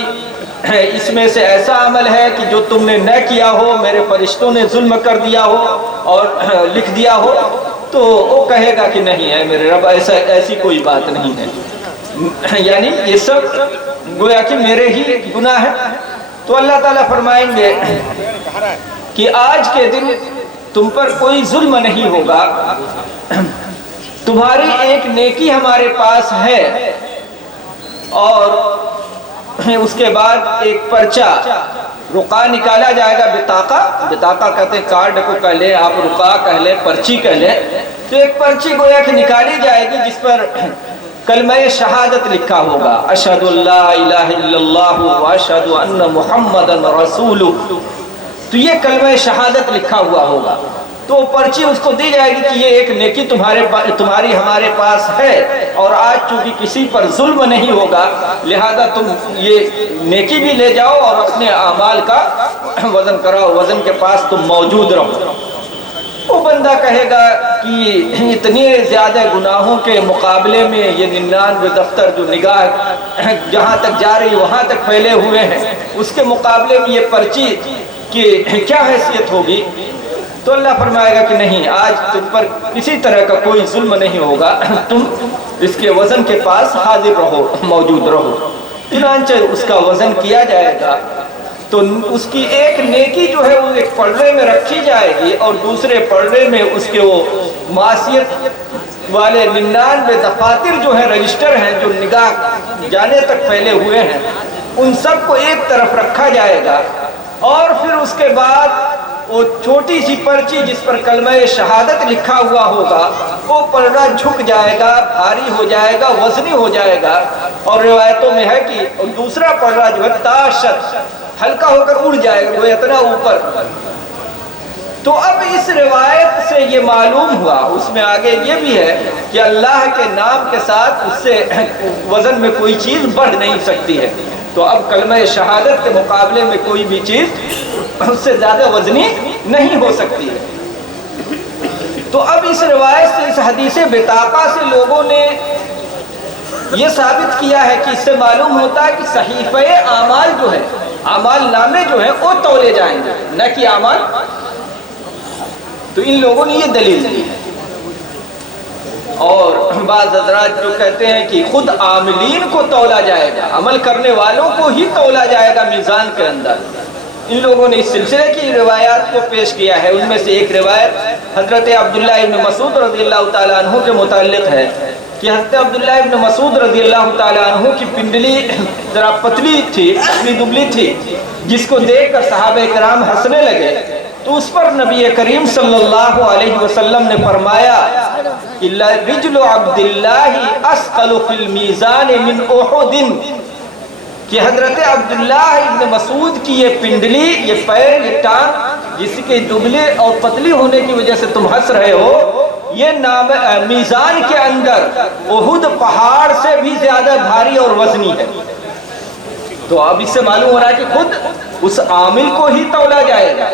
اس میں سے ایسا عمل ہے کہ جو تم نے نہ کیا ہو، میرے فرشتوں نے ظلم کر دیا ہو اور لکھ دیا ہو؟ تو وہ کہے گا کہ نہیں ہے میرے رب، ایسی کوئی بات نہیں ہے، یعنی یہ سب گویا کہ میرے ہی گناہ ہے۔ تو اللہ تعالیٰ فرمائیں گے کہ آج کے دن تم پر کوئی ظلم نہیں ہوگا، تمہاری ایک نیکی ہمارے پاس ہے، اور اس کے بعد ایک پرچہ رقعہ نکالا جائے گا، بطاقہ کہتے ہیں کارڈ کو کہہ لیں آپ، رقعہ کہہ لیں، پرچی کہہ لیں۔ تو ایک پرچی گویا کہ نکالی جائے گی جس پر کلمہ شہادت لکھا ہوگا، اشہد اللہ الہ الا اللہ واشہد ان محمد رسول۔ تو یہ کلمہ شہادت لکھا ہوا ہوگا، تو پرچی اس کو دی جائے گی کہ یہ ایک نیکی تمہاری ہمارے پاس ہے، اور آج چونکہ کسی پر ظلم نہیں ہوگا لہذا تم یہ نیکی بھی لے جاؤ اور اپنے اعمال کا وزن کراؤ، وزن کے پاس تم موجود رہو۔ وہ بندہ کہے گا کہ اتنے زیادہ گناہوں کے مقابلے میں یہ 99 دفتر جو نگاہ جہاں تک جا رہی وہاں تک پھیلے ہوئے ہیں، اس کے مقابلے میں یہ پرچی کی کیا حیثیت ہوگی؟ تو اللہ فرمائے گا کہ نہیں، آج تم پر کسی طرح کا کوئی ظلم نہیں ہوگا، تم اس کے وزن کے پاس حاضر رہو، موجود رہو۔ چنانچہ اس کا وزن کیا جائے گا تو اس کی ایک نیکی جو ہے وہ ایک پلڑے میں رکھی جائے گی، اور دوسرے پلڑے میں اس کے وہ معصیت والے 99 دفاتر جو ہیں، رجسٹر ہیں، جو نگاہ جانے تک پھیلے ہوئے ہیں، ان سب کو ایک طرف رکھا جائے گا۔ اور پھر اس کے بعد وہ چھوٹی سی پرچی جس پر کلمہ شہادت لکھا ہوا ہوگا، وہ پلڑا جھک جائے گا، بھاری ہو جائے گا، وزنی ہو جائے گا، اور روایتوں میں ہے کہ دوسرا پلڑا جو ہے تاشت، ہلکا ہو کر اڑ جائے گا، وہ اتنا اوپر۔ تو اب اس روایت سے یہ معلوم ہوا، اس میں آگے یہ بھی ہے کہ اللہ کے نام کے ساتھ اس سے وزن میں کوئی چیز بڑھ نہیں سکتی ہے۔ تو اب کلمہ شہادت کے مقابلے میں کوئی بھی چیز اس سے زیادہ وزنی نہیں ہو سکتی ہے۔ تو اب اس روایت سے، اس حدیث بطاقہ سے لوگوں نے یہ ثابت کیا ہے کہ اس سے معلوم ہوتا ہے کہ صحیفہ اعمال جو ہے، اعمال نامے جو ہیں وہ تولے جائیں گے، نہ کہ اعمال۔ تو ان لوگوں نے یہ دلیل دی ہے۔ اور بعض حضرات جو کہتے ہیں کہ خود عاملین کو تولا جائے گا، عمل کرنے والوں کو ہی تولا جائے گا میزان کے اندر، ان لوگوں نے اس سلسلے کی روایات کو پیش کیا ہے۔ ان میں سے ایک روایت حضرت عبداللہ ابن مسعود رضی اللہ تعالیٰ عنہ کے متعلق ہے کہ حضرت عبداللہ ابن مسعود رضی اللہ تعالیٰ عنہ کی پنڈلی ذرا پتلی تھی، پتلی دبلی تھی، جس کو دیکھ کر صحابہ کرام ہنسنے لگے۔ تو اس پر نبی کریم صلی اللہ علیہ وسلم نے فرمایا کہ رجل عبداللہ اثقل فی المیزان من احد، کہ حضرت عبداللہ ابن مسعود کی یہ پنڈلی، یہ پیر، یہ ٹانگ، جس کے دبلے اور پتلی ہونے کی وجہ سے تم ہنس رہے ہو، یہ میزان کے اندر احد پہاڑ سے بھی زیادہ بھاری اور وزنی ہے۔ تو اب اس سے معلوم ہو رہا ہے کہ خود اس عامل کو ہی تولا جائے گا۔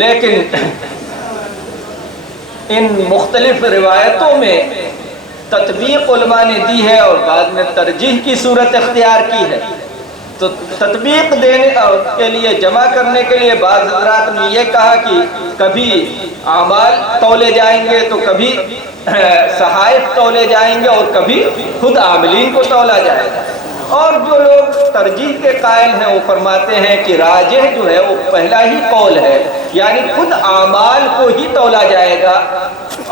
لیکن ان مختلف روایتوں میں تطبیق علماء نے دی ہے اور بعد میں ترجیح کی صورت اختیار کی ہے۔ تو تطبیق دینے کے لیے، جمع کرنے کے لیے بعض حضرات نے یہ کہا کہ کبھی اعمال تولے جائیں گے تو کبھی صحائف تولے جائیں گے اور کبھی خود عاملین کو تولا جائے گا۔ اور جو لوگ ترجیح کے قائل ہیں وہ فرماتے ہیں کہ راجح جو ہے وہ پہلا ہی قول ہے، یعنی خود اعمال کو ہی تولا جائے گا،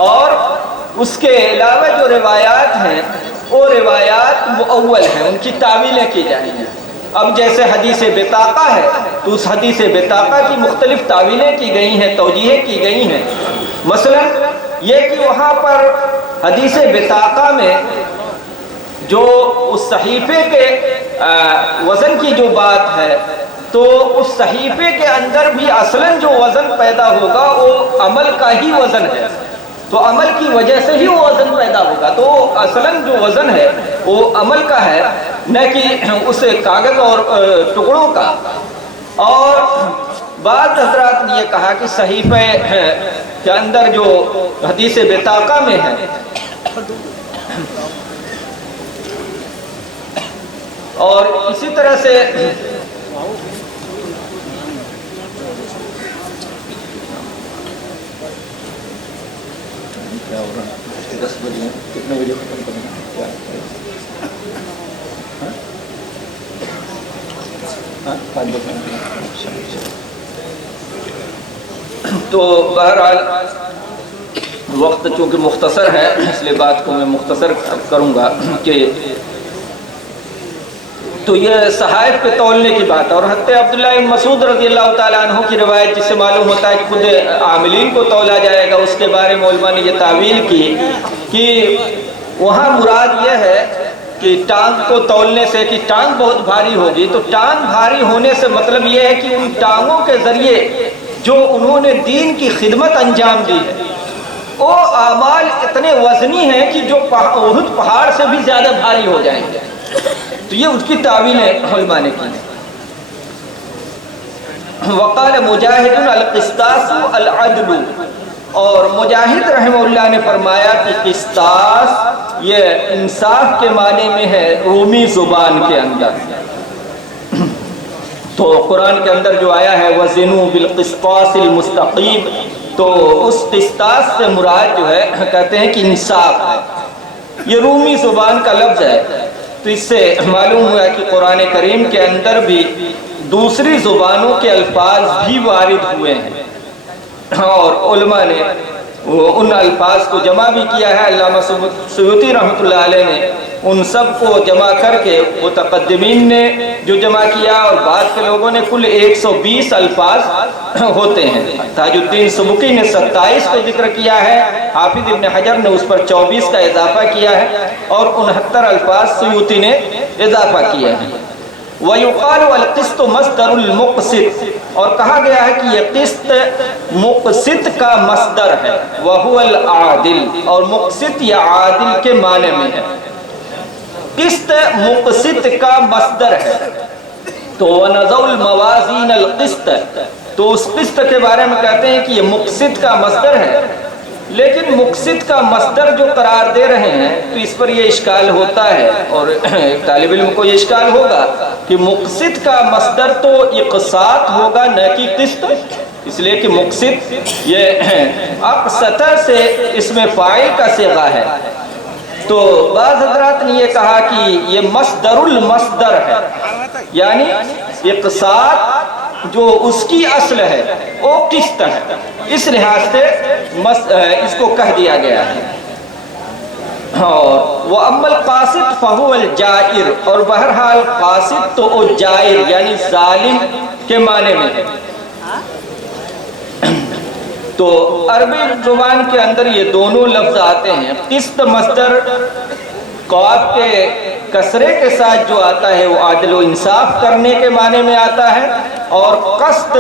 اور اس کے علاوہ جو روایات ہیں وہ روایات مؤول ہیں، ان کی تعویلیں کی جائیں گی۔ اب جیسے حدیث بطاقہ ہے تو اس حدیث بطاقہ کی مختلف تعویلیں کی گئی ہیں، توجیہیں کی گئی ہیں۔ مثلا یہ کہ وہاں پر حدیث بطاقہ میں جو اس صحیفے کے وزن کی جو بات ہے، تو اس صحیفے کے اندر بھی اصلاً جو وزن پیدا ہوگا وہ عمل کا ہی وزن ہے، تو عمل کی وجہ سے ہی وہ وزن پیدا ہوگا، تو اصلاً جو وزن ہے وہ عمل کا ہے، نہ کہ اس کاغذ اور ٹکڑوں کا۔ اور بعض حضرات نے یہ کہا کہ صحیفے کے اندر جو حدیث بطاقہ میں ہے، اور اسی طرح سے کتنے بجے ختم کریں گے؟ تو بہرحال وقت چونکہ مختصر ہے، اس لیے بات کو میں مختصر کروں گا کہ تو یہ صحائف پہ تولنے کی بات ہے۔ اور حضرت عبداللہ بن مسعود رضی اللہ تعالیٰ عنہ کی روایت جس سے معلوم ہوتا ہے کہ خود عاملین کو تولا جائے گا، اس کے بارے میں علماء نے یہ تعویل کی کہ وہاں مراد یہ ہے کہ ٹانگ کو تولنے سے کہ ٹانگ بہت بھاری ہوگی، تو ٹانگ بھاری ہونے سے مطلب یہ ہے کہ ان ٹانگوں کے ذریعے جو انہوں نے دین کی خدمت انجام دی ہے وہ اعمال اتنے وزنی ہیں کہ جو احد پہاڑ سے بھی زیادہ بھاری ہو جائیں گے۔ تو یہ اس کی تعویل ہے علماء نے کی۔ وقال مجاہد القسطاس العدل، اور مجاہد رحمہ اللہ نے فرمایا کہ قسطاس یہ انصاف کے معنی میں ہے رومی زبان کے اندر۔ تو قرآن کے اندر جو آیا ہے وزنوا بالقسطاس المستقیم، تو اس قسطاس سے مراد جو ہے کہتے ہیں کہ انصاف ہے۔ یہ رومی زبان کا لفظ ہے، تو اس سے معلوم ہوا کہ قرآن کریم کے اندر بھی دوسری زبانوں کے الفاظ بھی وارد ہوئے ہیں، اور علماء نے ان الفاظ کو جمع بھی کیا ہے۔ علامہ سیوطی رحمۃ اللہ علیہ نے ان سب کو جمع کر کے، متقدمین نے جو جمع کیا اور بعد کے لوگوں نے، کل 120 الفاظ ہوتے ہیں۔ تاج الدین سبکی نے 27 کو ذکر کیا ہے، حافظ ابن حجر نے اس پر 24 کا اضافہ کیا ہے، اور 69 الفاظ سیوطی نے اضافہ کیا ہے۔ وَيُقَالُ الْقِسْطُ مَصْدَرُ الْمُقْسِطِ، اور کہا گیا ہے کہ یہ قسط مقسط کا مصدر ہے، وَهُوَ الْعَادِلِ، اور مقسط یا عادل کے معنی میں ہے۔ قسط مقسط کا مصدر ہے، تو وَنَضَعُ الْمَوَازِينَ الْقِسْطَ، تو اس قسط کے بارے میں کہتے ہیں کہ یہ مقسط کا مصدر ہے، لیکن مقسط کا مصدر جو قرار دے رہے ہیں تو اس پر یہ اشکال ہوتا ہے، اور ایک طالب علم کو یہ اشکال ہوگا کہ مقسط کا مصدر تو اقساط ہوگا نہ کہ قسط، اس لیے کہ مقسط یہ اقسط سے اس میں فاعل کا صیغہ ہے۔ تو بعض حضرات نے یہ کہا کہ یہ مصدر المصدر ہے، یعنی اقساط جو اس کی اصل ہے وہ قسط ہے، اس لحاظ سے اس کو کہہ دیا گیا ہے۔ اور وَأَمَّا الْقَاسِطُ فَهُوَ الْجَائِرُ، اور بہرحال قاسط تو وہ جائر یعنی ظالم کے معنی میں ہے۔ تو عربی زبان کے اندر یہ دونوں لفظ آتے ہیں۔ قسط مصدر قاف کے کسرے کے ساتھ جو آتا ہے وہ عدل و انصاف کرنے کے معنی میں آتا ہے، اور قسط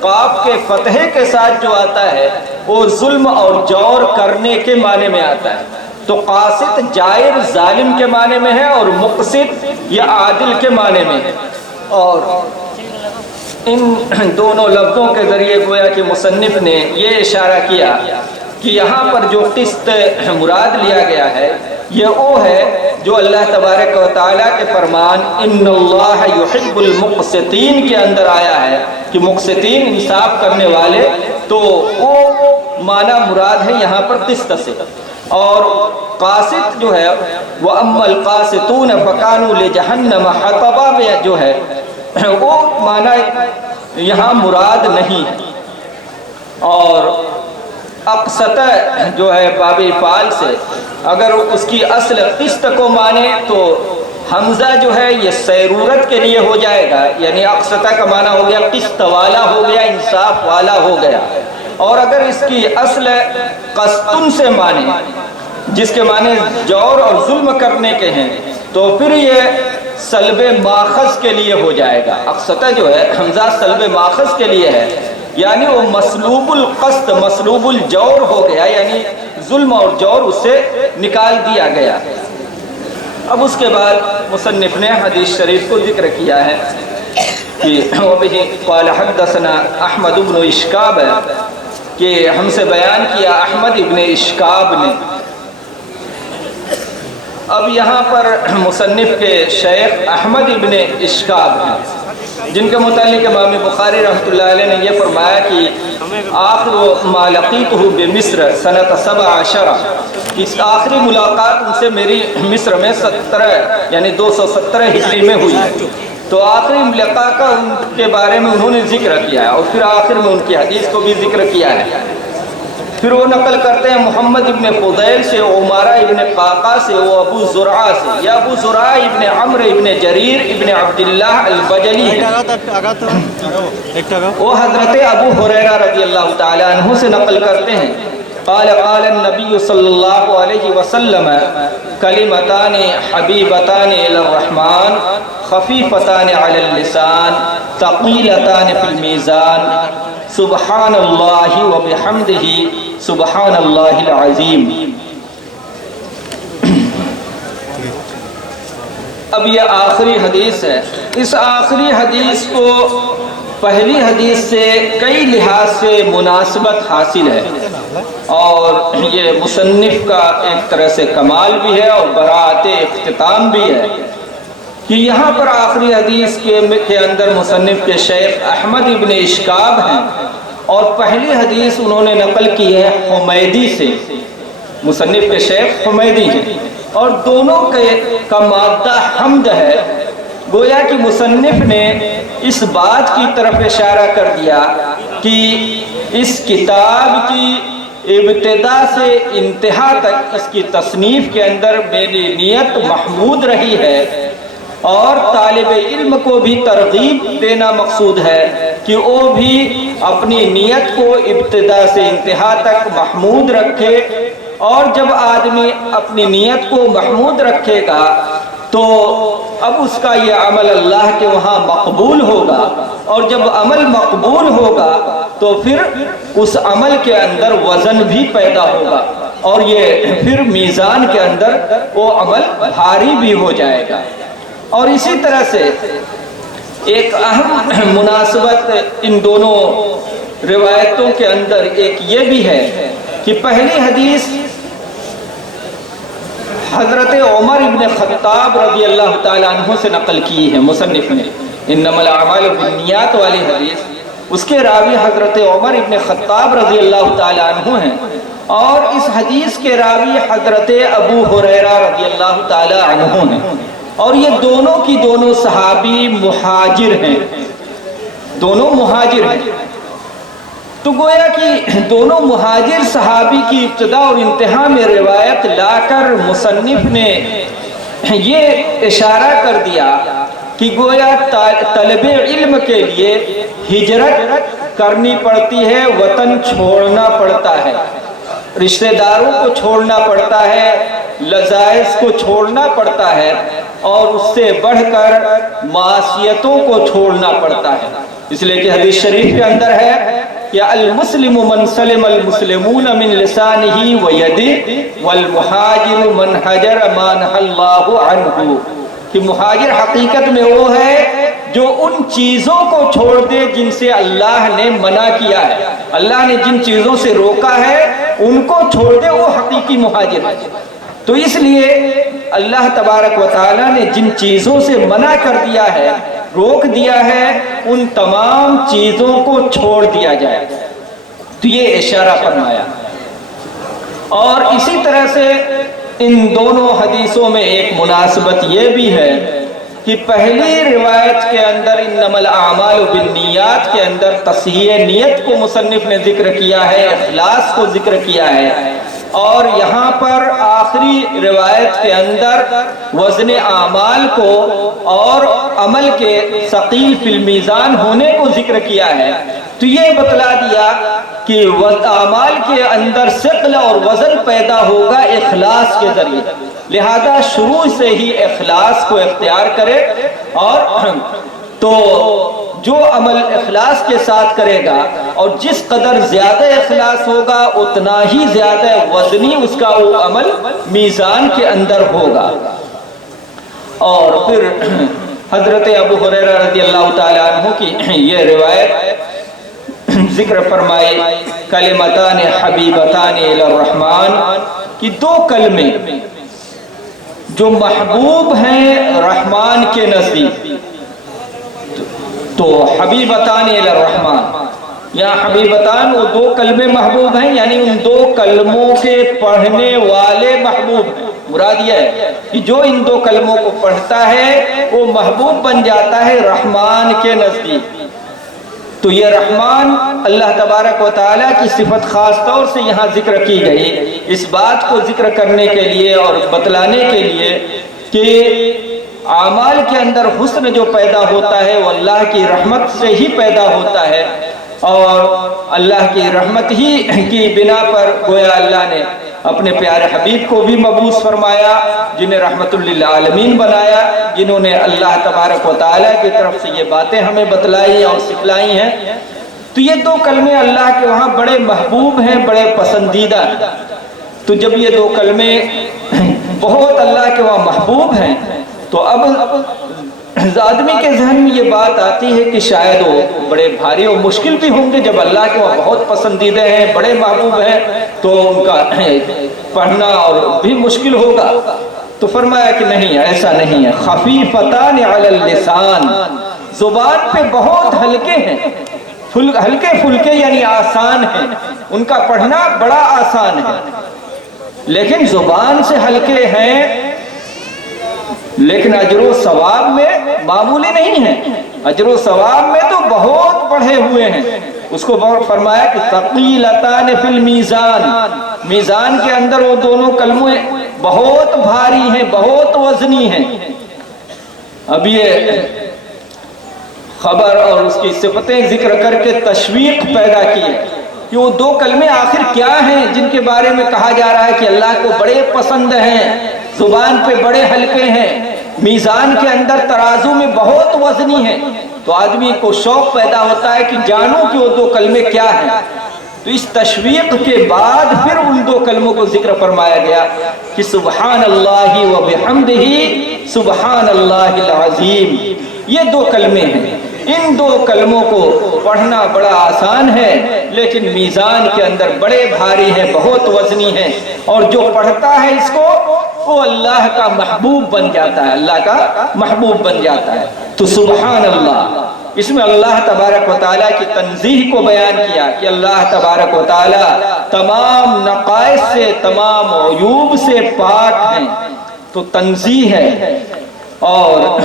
قاف کے فتحے کے ساتھ جو آتا ہے وہ ظلم اور جور کرنے کے معنی میں آتا ہے۔ تو قاسط جائر ظالم کے معنی میں ہے، اور مقسط یا عادل کے معنی میں ہے۔ اور ان دونوں لفظوں کے ذریعے گویا کہ مصنف نے یہ اشارہ کیا کہ یہاں پر جو قسط مراد لیا گیا ہے یہ وہ ہے جو اللہ تبارک و تعالیٰ کے فرمان ان اللہ یحب المقسطین کے اندر آیا ہے کہ مقسطین انصاف کرنے والے، تو وہ معنی مراد ہے یہاں پر قسط سے۔ اور قاسط جو ہے وَأَمَّا الْقَاسِطُونَ فَكَانُوا لِجَهَنَّمَ حَطَبًا میں جو ہے وہ معنی یہاں مراد نہیں ہے۔ اور اقسط جو ہے باب فعال سے اگر اس کی اصل قسط کو مانے تو حمزہ جو ہے یہ سیرورت کے لیے ہو جائے گا، یعنی اقسط کا معنی ہو گیا قسط والا ہو گیا، انصاف والا ہو گیا۔ اور اگر اس کی اصل قسطن سے مانے جس کے معنی جور اور ظلم کرنے کے ہیں تو پھر یہ سلب ماخذ کے لیے ہو جائے گا۔ اقسط جو ہے حمزہ سلب ماخذ کے لیے ہے، یعنی وہ مسلوب القسط مسلوب الجور ہو گیا، یعنی ظلم اور جور اس سے نکال دیا گیا۔ اب اس کے بعد مصنف نے حدیث شریف کو ذکر کیا ہے کہ وَبِهِ قَالَ حَدَّثَنَا احمد بن اشکاب ہے کہ ہم سے بیان کیا احمد ابن اشکاب نے۔ اب یہاں پر مصنف کے شیخ احمد ابن اشکاب ہیں، جن کے متعلق امام بخاری رحمۃ اللہ علیہ نے یہ فرمایا کہ آخر ما لقیتہ بمصر سنۃ 17 اس آخری ملاقات ان سے میری مصر میں 17 یعنی 217 ہجری میں ہوئی، تو آخری ملاقات کا ان کے بارے میں انہوں نے ذکر کیا ہے، اور پھر آخر میں ان کی حدیث کو بھی ذکر کیا ہے۔ پھر وہ نقل کرتے ہیں محمد ابن فضیل سے، عمارہ ابن قاقا سے، وہ ابو زرعہ سے، یا ابو زرعہ ابن عمرو ابن جریر ابن عبداللہ البجلی ہے، وہ حضرت ابو ہریرہ رضی اللہ تعالی عنہ سے نقل کرتے ہیں قال قال النبی صلی اللہ علیہ وسلم کلمتان حبیبتان الی الرحمن خفیفتان علی اللسان ثقیلتان فی المیزان سبحان اللہ وبحمدہ سبحان اللہ العظیم۔ اب یہ آخری حدیث ہے، اس آخری حدیث کو پہلی حدیث سے کئی لحاظ سے مناسبت حاصل ہے، اور یہ مصنف کا ایک طرح سے کمال بھی ہے اور براعت اختتام بھی ہے کہ یہاں پر آخری حدیث کے اندر مصنف کے شیخ احمد ابن اشکاب ہیں اور پہلی حدیث انہوں نے نقل کی ہے حمیدی سے، مصنف کے شیخ حمیدی ہیں، اور دونوں کا مادہ حمد ہے۔ گویا کہ مصنف نے اس بات کی طرف اشارہ کر دیا کہ اس کتاب کی ابتدا سے انتہا تک اس کی تصنیف کے اندر میری نیت محمود رہی ہے، اور طالب علم کو بھی ترغیب دینا مقصود ہے کہ وہ بھی اپنی نیت کو ابتدا سے انتہا تک محمود رکھے، اور جب آدمی اپنی نیت کو محمود رکھے گا تو اب اس کا یہ عمل اللہ کے وہاں مقبول ہوگا، اور جب عمل مقبول ہوگا تو پھر اس عمل کے اندر وزن بھی پیدا ہوگا، اور یہ پھر میزان کے اندر وہ عمل بھاری بھی ہو جائے گا۔ اور اسی طرح سے ایک اہم مناسبت ان دونوں روایتوں کے اندر ایک یہ بھی ہے کہ پہلی حدیث حضرت عمر ابن خطاب رضی اللہ تعالیٰ عنہ سے نقل کی ہے مصنف نے، انما الاعمال بالنیات والی حدیث، اس کے راوی حضرت عمر ابن خطاب رضی اللہ تعالیٰ عنہ ہیں، اور اس حدیث کے راوی حضرت ابو ہریرہ رضی اللہ تعالیٰ عنہ ہیں، اور یہ دونوں کی دونوں صحابی مہاجر ہیں، دونوں مہاجر ہیں۔ تو گویا کہ دونوں مہاجر صحابی کی ابتدا اور انتہا میں روایت لا کر مصنف نے یہ اشارہ کر دیا کہ گویا طلب علم کے لیے ہجرت کرنی پڑتی ہے، وطن چھوڑنا پڑتا ہے، رشتہ داروں کو چھوڑنا پڑتا ہے، لذائذ کو چھوڑنا پڑتا ہے، اور اس سے بڑھ کر معصیتوں کو چھوڑنا پڑتا ہے۔ اس لیے کہ حدیث شریف کے اندر ہے کہ المسلم من سلم المسلمون من لسانہ ویدہ والمہاجر من حجر ما نہى اللہ عنہ، کہ مہاجر حقیقت میں وہ ہے جو ان چیزوں کو چھوڑ دے جن سے اللہ نے منع کیا ہے، اللہ نے جن چیزوں سے روکا ہے ان کو چھوڑ دے، وہ حقیقی مہاجر ہے۔ تو اس لیے اللہ تبارک و تعالیٰ نے جن چیزوں سے منع کر دیا ہے، روک دیا ہے، ان تمام چیزوں کو چھوڑ دیا جائے، تو یہ اشارہ فرمایا۔ اور اسی طرح سے ان دونوں حدیثوں میں ایک مناسبت یہ بھی ہے کہ پہلی روایت کے اندر انما الاعمال بالنیات کے اندر تصحیح نیت کو مصنف نے ذکر کیا ہے، اخلاص کو ذکر کیا ہے، اور یہاں پر آخری روایت کے اندر وزن اعمال کو اور عمل کے ثقیل فی المیزان ہونے کو ذکر کیا ہے۔ تو یہ بتلا دیا کہ اعمال کے اندر ثقل اور وزن پیدا ہوگا اخلاص کے ذریعے، لہذا شروع سے ہی اخلاص کو اختیار کرے، اور تو جو عمل اخلاص کے ساتھ کرے گا اور جس قدر زیادہ اخلاص ہوگا اتنا ہی زیادہ وزنی اس کا وہ عمل میزان کے اندر ہوگا۔ اور پھر حضرت ابو ہریرہ رضی اللہ تعالیٰ عنہ کی یہ روایت ذکر فرمائی، کلمتان حبیبتان الی الرحمن، کہ دو کلمے جو محبوب ہیں رحمان کے نزدیک، تو حبیبتان الی الرحمن، یہاں حبیبتان وہ دو کلمے محبوب ہیں، یعنی ان دو کلموں کے پڑھنے والے محبوب ہیں۔ مراد یہ ہے کہ جو ان دو کلموں کو پڑھتا ہے وہ محبوب بن جاتا ہے رحمان کے نزدیک۔ تو یہ رحمان اللہ تبارک و تعالیٰ کی صفت خاص طور سے یہاں ذکر کی گئی، اس بات کو ذکر کرنے کے لیے اور بتلانے کے لیے کہ اعمال کے اندر حسن جو پیدا ہوتا ہے وہ اللہ کی رحمت سے ہی پیدا ہوتا ہے، اور اللہ کی رحمت ہی کی بنا پر گویا اللہ نے اپنے پیارے حبیب کو بھی مبعوث فرمایا، جنہیں رحمت للعالمین بنایا، جنہوں نے اللہ تبارک و تعالیٰ کی طرف سے یہ باتیں ہمیں بتلائی اور سکھلائی ہیں۔ تو یہ دو کلمے اللہ کے وہاں بڑے محبوب ہیں، بڑے پسندیدہ ہیں۔ تو جب یہ دو کلمے بہت اللہ کے وہاں محبوب ہیں تو اب آدمی کے ذہن میں یہ بات آتی ہے کہ شاید وہ بڑے بھاری اور مشکل بھی ہوں گے، جب اللہ کے وہاں بہت پسندیدہ ہیں، بڑے محبوب ہیں، تو ان کا پڑھنا اور بھی مشکل ہوگا۔ تو فرمایا کہ نہیں، ایسا نہیں ہے، خفیفتان علی اللسان، زبان پہ بہت ہلکے ہیں، ہلکے پھلکے یعنی آسان ہیں، ان کا پڑھنا بڑا آسان ہے، لیکن زبان سے ہلکے ہیں، لیکن اجر و ثواب میں معمولی نہیں ہے، اجر و ثواب میں تو بہت بڑھے ہوئے ہیں۔ اس کو فرمایا کہ ثقیلتان فی المیزان، میزان کے اندر وہ دونوں کلمے بہت بھاری ہیں، بہت وزنی ہیں۔ اب یہ خبر اور اس کی صفتیں ذکر کر کے تشویق پیدا کی ہے کہ وہ دو کلمے آخر کیا ہیں جن کے بارے میں کہا جا رہا ہے کہ اللہ کو بڑے پسند ہیں، زبان پہ بڑے ہلکے ہیں، میزان کے اندر ترازو میں بہت وزنی ہیں۔ تو آدمی کو شوق پیدا ہوتا ہے کہ جانوں کہ وہ دو کلمے کیا ہیں۔ تو اس تشویق کے بعد پھر ان دو کلموں کو ذکر فرمایا گیا کہ سبحان اللہ و بحمدہ سبحان اللہ العظیم، یہ دو کلمے ہیں۔ ان دو کلموں کو پڑھنا بڑا آسان ہے، لیکن میزان کے اندر بڑے بھاری ہیں، بہت وزنی ہیں، اور جو پڑھتا ہے اس کو وہ اللہ کا محبوب بن جاتا ہے، اللہ کا محبوب بن جاتا ہے۔ تو سبحان اللہ، اس میں اللہ تبارک و تعالیٰ کی تنزیہ کو بیان کیا کہ اللہ تبارک و تعالیٰ تمام نقائص سے، تمام عیوب سے پاک ہیں۔ تو تنزیہ ہے، اور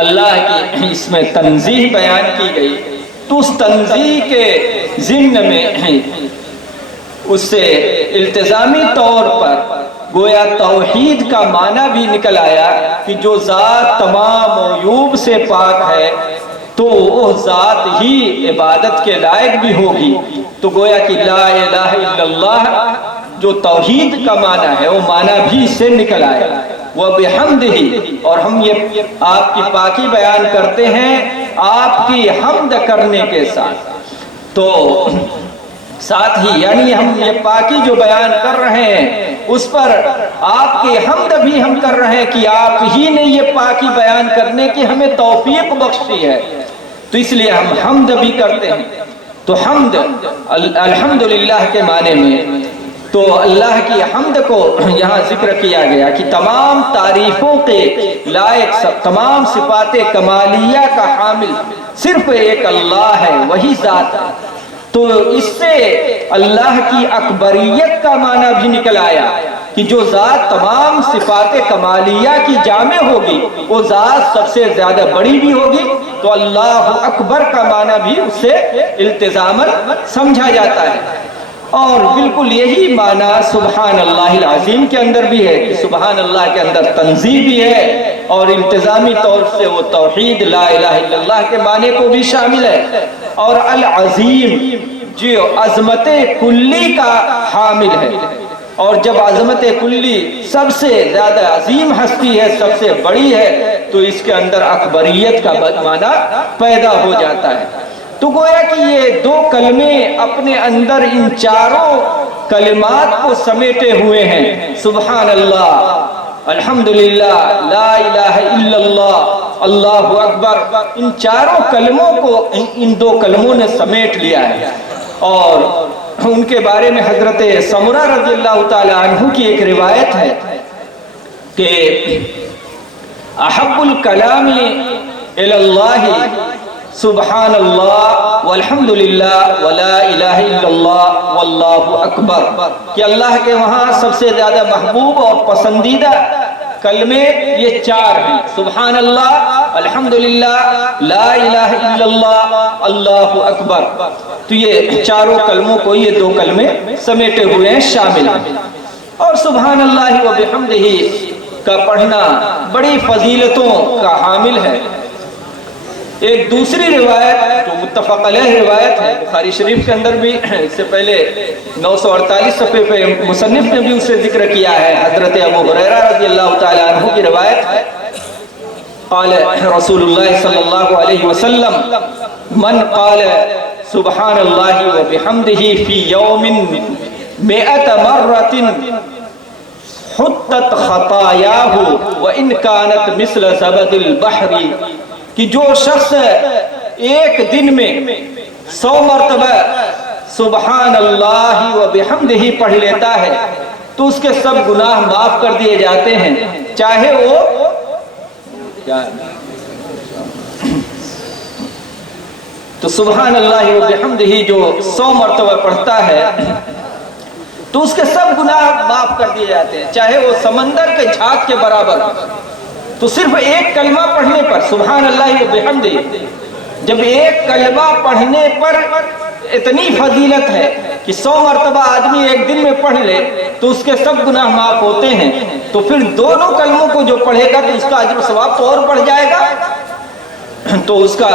اللہ کی اس میں تنزیہ بیان کی گئی، تو اس تنزیہ کے ضمن میں اس سے التزامی طور پر گویا توحید کا معنی بھی نکل آیا کہ جو ذات تمام عیوب سے پاک ہے تو وہ ذات ہی عبادت کے لائق بھی ہوگی۔ تو گویا کہ لا الہ الا اللہ جو توحید کا معنی ہے وہ معنی بھی اس سے نکل آیا، وَبِحَمْدِهِ، اور ہم یہ آپ کی پاکی بیان کرتے ہیں آپ کی حمد کرنے کے ساتھ۔ تو ساتھ ہی یعنی ہم یہ پاکی جو بیان کر رہے ہیں اس پر آپ کی حمد بھی ہم کر رہے ہیں کہ آپ ہی نے یہ پاکی بیان کرنے کی ہمیں توفیق بخشی ہے، تو اس لیے ہم حمد بھی کرتے ہیں۔ تو حمد الحمدللہ کے معنی میں تو اللہ کی حمد کو یہاں ذکر کیا گیا کہ تمام تعریفوں کے لائق، تمام صفات کمالیہ کا حامل صرف ایک اللہ ہے، وہی ذات ہے۔ تو اس سے اللہ کی اکبریت کا معنی بھی نکل آیا کہ جو ذات تمام صفات کمالیہ کی جامع ہوگی وہ ذات سب سے زیادہ بڑی بھی ہوگی، تو اللہ اکبر کا معنی بھی اس سے التزاماً سمجھا جاتا ہے۔ اور بالکل یہی معنی سبحان اللہ العظیم کے اندر بھی ہے کہ سبحان اللہ کے اندر تنزیہ بھی ہے، اور التزامی طور سے وہ توحید لا الہ الا اللہ کے معنی کو بھی شامل ہے۔ اور العظیم جو عظمت کلی کا حامل ہے، اور جب عظمت کلی سب سے زیادہ عظیم ہستی ہے، سب سے بڑی ہے، تو اس کے اندر اکبریت کا معنی پیدا ہو جاتا ہے۔ تو گویا کہ یہ دو کلمے اپنے اندر ان چاروں کلمات کو سمیٹے ہوئے ہیں، سبحان اللہ، الحمدللہ، لا الہ الا اللہ، اللہ اکبر، ان چاروں کلموں کو ان دو کلموں نے سمیٹ لیا ہے۔ اور ان کے بارے میں حضرت سمرہ رضی اللہ تعالی عنہ کی ایک روایت ہے کہ احب الکلام الی اللہ سبحان اللہ والحمدللہ ولا الہ الا اللہ واللہ اکبر، کہ اللہ کے وہاں سب سے زیادہ محبوب اور پسندیدہ کلمے یہ چار ہیں، سبحان اللہ، الحمدللہ، لا الہ الا اللہ، اللہ اکبر۔ تو یہ چاروں کلموں کو یہ دو کلمے سمیٹے ہوئے ہیں، شامل ہیں۔ اور سبحان اللہ و بحمدہ کا پڑھنا بڑی فضیلتوں کا حامل ہے۔ ایک دوسری روایت جو متفق علیہ روایت ہے، بخاری شریف کے اندر بھی اس سے پہلے 948 صفحے پہ مصنف نے بھی اسے ذکر کیا ہے، حضرت ابو ہریرہ رضی اللہ تعالی عنہ کی روایت ہے، قال رسول اللہ صلی اللہ علیہ وسلم من قال سبحان اللہ و بحمدہ فی یوم 100 مرۃ حطت خطایاہ وان کانت مثل زبد البحر، کہ جو شخص ایک دن میں 100 مرتبہ سبحان اللہ و بحمدہ پڑھ لیتا ہے تو اس کے سب گناہ معاف کر دیے جاتے ہیں، چاہے وہ تو سبحان اللہ و بحمدہ جو 100 مرتبہ پڑھتا ہے تو اس کے سب گناہ معاف کر دیے جاتے ہیں، چاہے وہ سمندر کے جھاگ کے برابر۔ تو صرف ایک کلمہ پڑھنے پر سبحان اللہ و بحمدہ، جب ایک کلمہ پڑھنے پر اتنی فضیلت ہے کہ 100 مرتبہ آدمی ایک دن میں پڑھ لے تو اس کے سب گناہ معاف ہوتے ہیں، تو پھر دونوں کلموں کو جو پڑھے گا تو اس کا اجر و ثواب تو اور بڑھ جائے گا۔ تو اس کا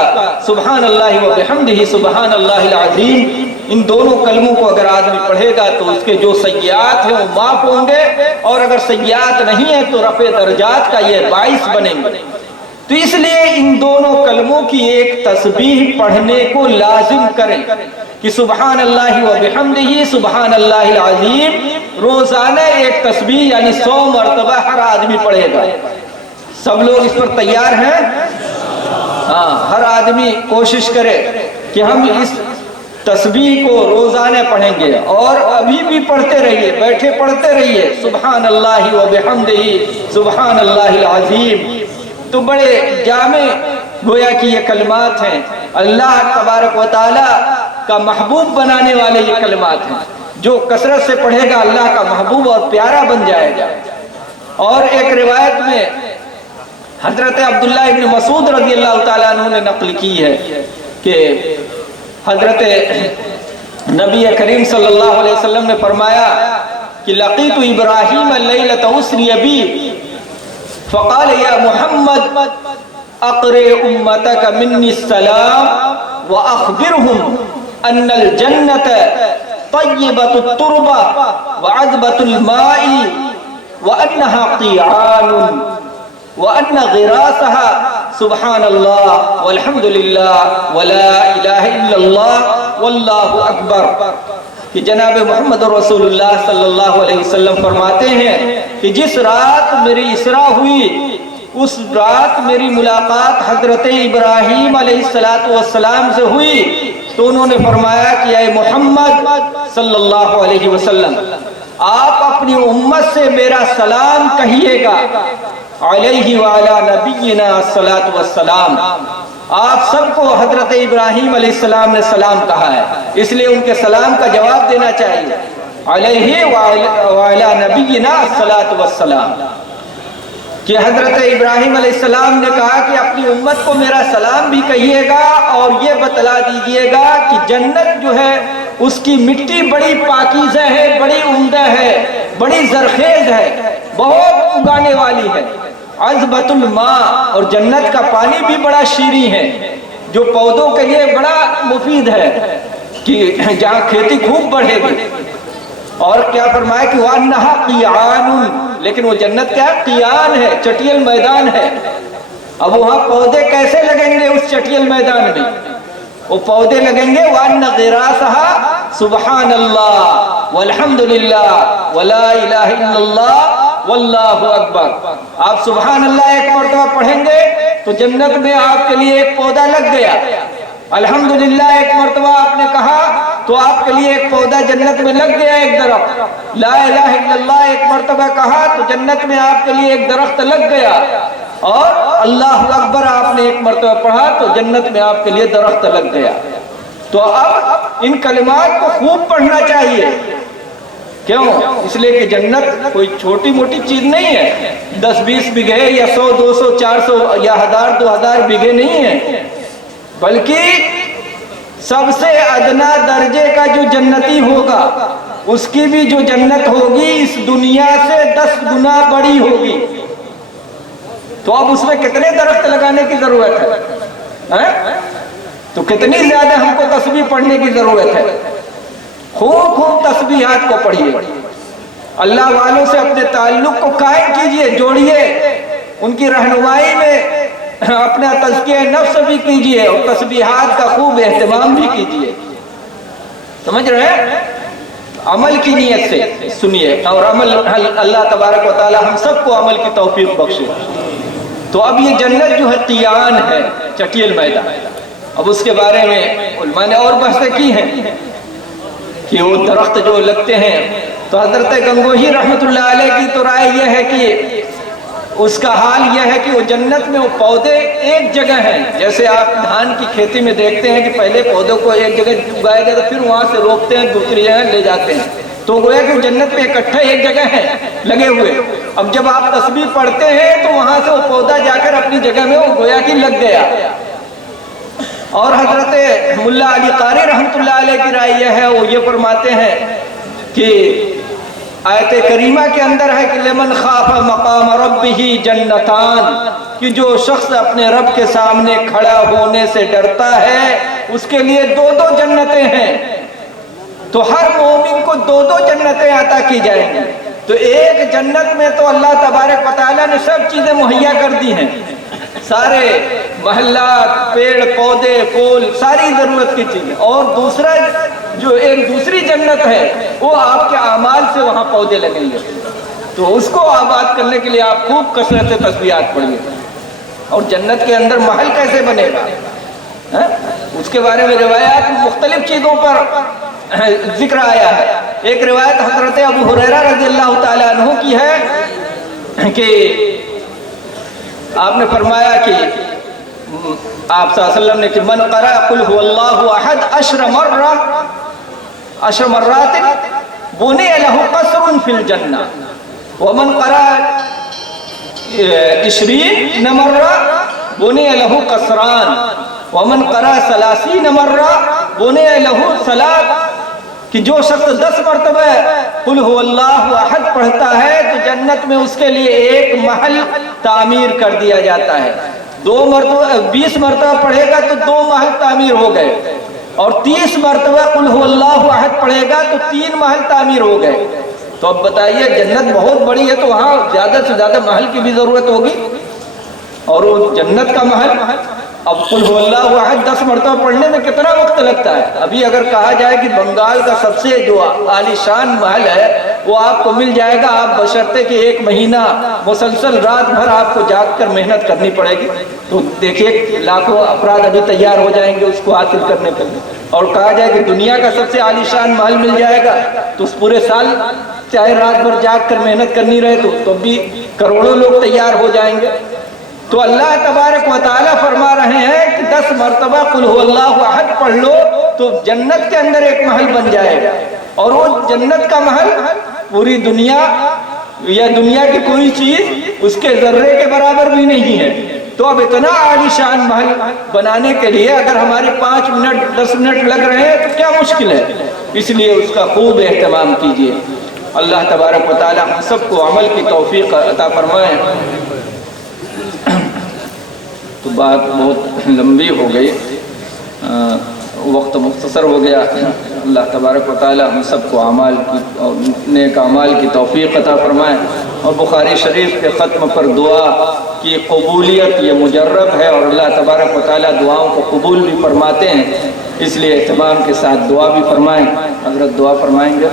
سبحان اللہ و بحمدہ سبحان اللہ العظیم، ان دونوں کلموں کو اگر آدمی پڑھے گا تو اس کے جو سیئات ہیں وہ معاف ہوں گے، اور اگر سیئات نہیں ہیں تو رفع درجات کا یہ باعث بنیں گے۔ تو اس لیے ان دونوں کلموں کی ایک تسبیح پڑھنے کو لازم کریں کہ سبحان اللہ و بحمدہ سبحان اللہ العظیم، روزانہ ایک تسبیح یعنی 100 مرتبہ ہر آدمی پڑھے گا۔ سب لوگ اس پر تیار ہیں؟ ہاں، ہر آدمی کوشش کرے کہ ہم اس تسبیح کو روزانہ پڑھیں گے، اور ابھی بھی پڑھتے رہیے، بیٹھے پڑھتے رہیے سبحان اللہ و بحمدہ سبحان اللہ العظیم۔ تو بڑے جامع گویا کہ یہ کلمات ہیں، اللہ تبارک و تعالی کا محبوب بنانے والے یہ کلمات ہیں، جو کثرت سے پڑھے گا اللہ کا محبوب اور پیارا بن جائے گا۔ اور ایک روایت میں حضرت عبداللہ ابن مسعود رضی اللہ تعالیٰ عنہ نے نقل کی ہے کہ حضرت نبی کریم صلی اللہ علیہ وسلم نے فرمایا کہ لقیت ابراہیم اللیلۃ اسری بی فقال یا محمد اقرئ امتک منی السلام واخبرهم ان الجنۃ طیبۃ التربہ وعذبۃ الماء وانها قیعان وَأَنَّ غِرَاسَهَا سُبْحَانَ اللَّهِ وَالْحَمْدُ لِلَّهِ وَلَا إِلَهَ إِلَّا اللَّهِ وَاللَّهُ أَكْبَرُ کہ جناب محمد رسول اللہ صلی اللہ علیہ وسلم فرماتے ہیں کہ جس رات میری اسراء ہوئی اس رات میری ملاقات حضرت ابراہیم علیہ السلام سے ہوئی، تو انہوں نے فرمایا کہ اے محمد صلی اللہ علیہ وسلم، آپ اپنی امت سے میرا سلام کہیے گا، علیہ وعلا نبینا الصلاۃ والسلام۔ آپ سب کو حضرت ابراہیم علیہ السلام نے سلام کہا ہے، اس لیے ان کے سلام کا جواب دینا چاہیے، علیہ وعلا نبینا الصلاۃ والسلام۔ کہ حضرت ابراہیم علیہ السلام نے کہا کہ اپنی امت کو میرا سلام بھی کہیے گا، اور یہ بتلا دیجئے گا کہ جنت جو ہے اس کی مٹی بڑی پاکیزہ ہے، بڑی عمدہ ہے، بڑی زرخیز ہے، بہت اگانے والی ہے، عذبۃ الماء، اور جنت کا پانی بھی بڑا شیریں ہے، جو پودوں کے لیے بڑا مفید ہے کہ جہاں کھیتی خوب بڑھے گی۔ اور کیا فرمایا کہ وَأَنَّهَا قِيعَانٌ، لیکن وہ جنت کیا قیان ہے، چٹیل میدان ہے۔ اب وہاں پودے کیسے لگیں گے اس چٹیل میدان میں؟ وہ پودے لگیں گے وَأَنَّ غِرَاسَهَا سُبْحَانَ اللَّهِ وَالْحَمْدُ لِلَّهِ وَلَا إِلَهَ إِلَّا اللَّهِ وَاللَّهُ أَكْبَرُ۔ آپ سبحان اللہ ایک مرتبہ پڑھیں گے تو جنت میں آپ کے لیے ایک پودا لگ گیا، الحمدللہ ایک مرتبہ آپ نے کہا تو آپ کے لیے ایک پودا جنت میں لگ گیا، ایک درخت، لا الہ الا اللہ ایک مرتبہ کہا تو جنت میں آپ کے لیے ایک درخت لگ گیا، اور اللہ اکبر آپ نے ایک مرتبہ پڑھا تو جنت میں آپ کے لیے درخت لگ گیا۔ تو اب ان کلمات کو خوب پڑھنا چاہیے، کیوں؟ اس لیے کہ جنت کوئی چھوٹی موٹی چیز نہیں ہے، 10-20 بیگھے یا 100 200 400 یا 1000 2000 بیگھے نہیں ہے، بلکہ سب سے ادنا درجے کا جو جنتی ہوگا اس کی بھی جو جنت ہوگی اس دنیا سے 10 گنا بڑی ہوگی۔ تو اب اس میں کتنے درخت لگانے کی ضرورت ہے؟ تو کتنی زیادہ ہم کو تسبیح پڑھنے کی ضرورت ہے۔ خوب خوب تسبیحات کو پڑھیے، اللہ والوں سے اپنے تعلق کو قائم کیجئے، جوڑیے، ان کی رہنمائی میں اپنا تزکیہ نفس بھی کیجئے، اور تسبیحات کا خوب اہتمام بھی کیجئے۔ سمجھ رہے ہیں؟ عمل کی نیت سے سنیے، اور عمل اللہ تبارک و تعالی ہم سب کو عمل کی توفیق بخشے۔ تو اب یہ جنت جو ہے قیان ہے، چٹیل میدان۔ اب اس کے بارے میں علماء نے اور بحثیں کی ہیں کہ وہ درخت جو لگتے ہیں تو حضرت گنگوہی رحمۃ اللہ علیہ کی تو رائے یہ ہے کہ اس کا حال یہ ہے کہ وہ جنت میں وہ پودے ایک جگہ ہیں، جیسے آپ دھان کی کھیتی میں دیکھتے ہیں کہ پہلے پودوں کو ایک جگہ اگایا جاتا ہے، پھر وہاں سے روکتے ہیں، دوسری جگہ لے جاتے ہیں، تو گویا کہ جنت میں اکٹھے ایک جگہ ہیں لگے ہوئے۔ اب جب آپ تسبیح پڑھتے ہیں تو وہاں سے وہ پودا جا کر اپنی جگہ میں وہ گویا کہ لگ گیا۔ اور حضرت ملا علی قاری رحمۃ اللہ علیہ کی رائے یہ ہے، وہ یہ فرماتے ہیں کہ آیت کریمہ کے اندر ہے کہ لمن خاف مقام ربہ جنتان، کہ جو شخص اپنے رب کے سامنے کھڑا ہونے سے ڈرتا ہے اس کے لیے دو دو جنتیں ہیں۔ تو ہر مومن کو دو دو جنتیں عطا کی جائیں گی۔ تو ایک جنت میں تو اللہ تبارک و تعالیٰ نے سب چیزیں مہیا کر دی ہیں، سارے محلات، پیڑ پودے، پھول، ساری ضرورت کی چیزیں، اور دوسرا جو ایک دوسری جنت ہے وہ آپ کے اعمال سے وہاں پودے لگیں گے، تو اس کو آباد کرنے کے لیے آپ خوب کثرت سے تسبیحات پڑھیے۔ اور جنت کے اندر محل کیسے بنے گا اس کے بارے میں روایات مختلف چیزوں پر ذکر آیا ہے۔ ایک روایت حضرت ابو ہریرہ رضی اللہ تعالیٰ عنہ کی ہے کہ آپ نے فرمایا کہ آپ صلی اللہ علیہ وسلم نے کہ من قرأ قل هو اللہ احد 10 مرات بني له قصر في الجنة، ومن قرأ 20 مرة بني له قصران، ومن قرأ 30 مرة بني له صلاة، کہ جو شخص 10 مرتبہ قل هو اللہ احد پڑھتا ہے تو جنت میں اس کے لیے ایک محل تعمیر کر دیا جاتا ہے۔ 20 مرتبہ پڑھے گا تو 2 محل تعمیر ہو گئے، اور 30 مرتبہ قل هو اللہ احد پڑھے گا تو 3 محل تعمیر ہو گئے۔ تو اب بتائیے جنت بہت بڑی ہے تو وہاں زیادہ سے زیادہ محل کی بھی ضرورت ہوگی، اور وہ جنت کا محل اب قل هو اللہ احد 10 مرتبہ پڑھنے میں کتنا وقت لگتا ہے؟ ابھی اگر کہا جائے کہ بنگال کا سب سے جو عالی شان محل ہے وہ آپ کو مل جائے گا، آپ بشرطے کہ 1 مہینہ مسلسل رات بھر آپ کو جاگ کر محنت کرنی پڑے گی، تو دیکھیے لاکھوں افراد ابھی تیار ہو جائیں گے اس کو حاصل کرنے کے لیے۔ اور کہا جائے کہ دنیا کا سب سے عالی شان محل مل جائے گا تو اس پورے سال چاہے رات بھر جاگ کر محنت کرنی رہے تو بھی کروڑوں لوگ تیار ہو جائیں گے۔ تو اللہ تبارک و تعالیٰ فرما رہے ہیں کہ 10 مرتبہ قل هو اللہ احد پڑھ لو تو جنت کے اندر ایک محل بن جائے گا، اور وہ جنت کا محل پوری دنیا یا دنیا کی کوئی چیز اس کے ذرے کے برابر بھی نہیں ہے۔ تو اب اتنا عالی شان محل بنانے کے لیے اگر ہمارے 5 منٹ 10 منٹ لگ رہے ہیں تو کیا مشکل ہے؟ اس لیے اس کا خوب اہتمام کیجیے۔ اللہ تبارک و تعالیٰ ہم سب کو عمل کی توفیق عطا فرمائے۔ تو بات بہت لمبی ہو گئی، وقت مختصر ہو گیا۔ اللہ تبارک و تعالی ہم سب کو اعمال کی اور نیک اعمال کی توفیق عطا فرمائے۔ اور بخاری شریف کے ختم پر دعا کی قبولیت یہ مجرب ہے، اور اللہ تبارک و تعالی دعاؤں کو قبول بھی فرماتے ہیں، اس لیے اہتمام کے ساتھ دعا بھی فرمائیں۔ حضرت دعا فرمائیں گے۔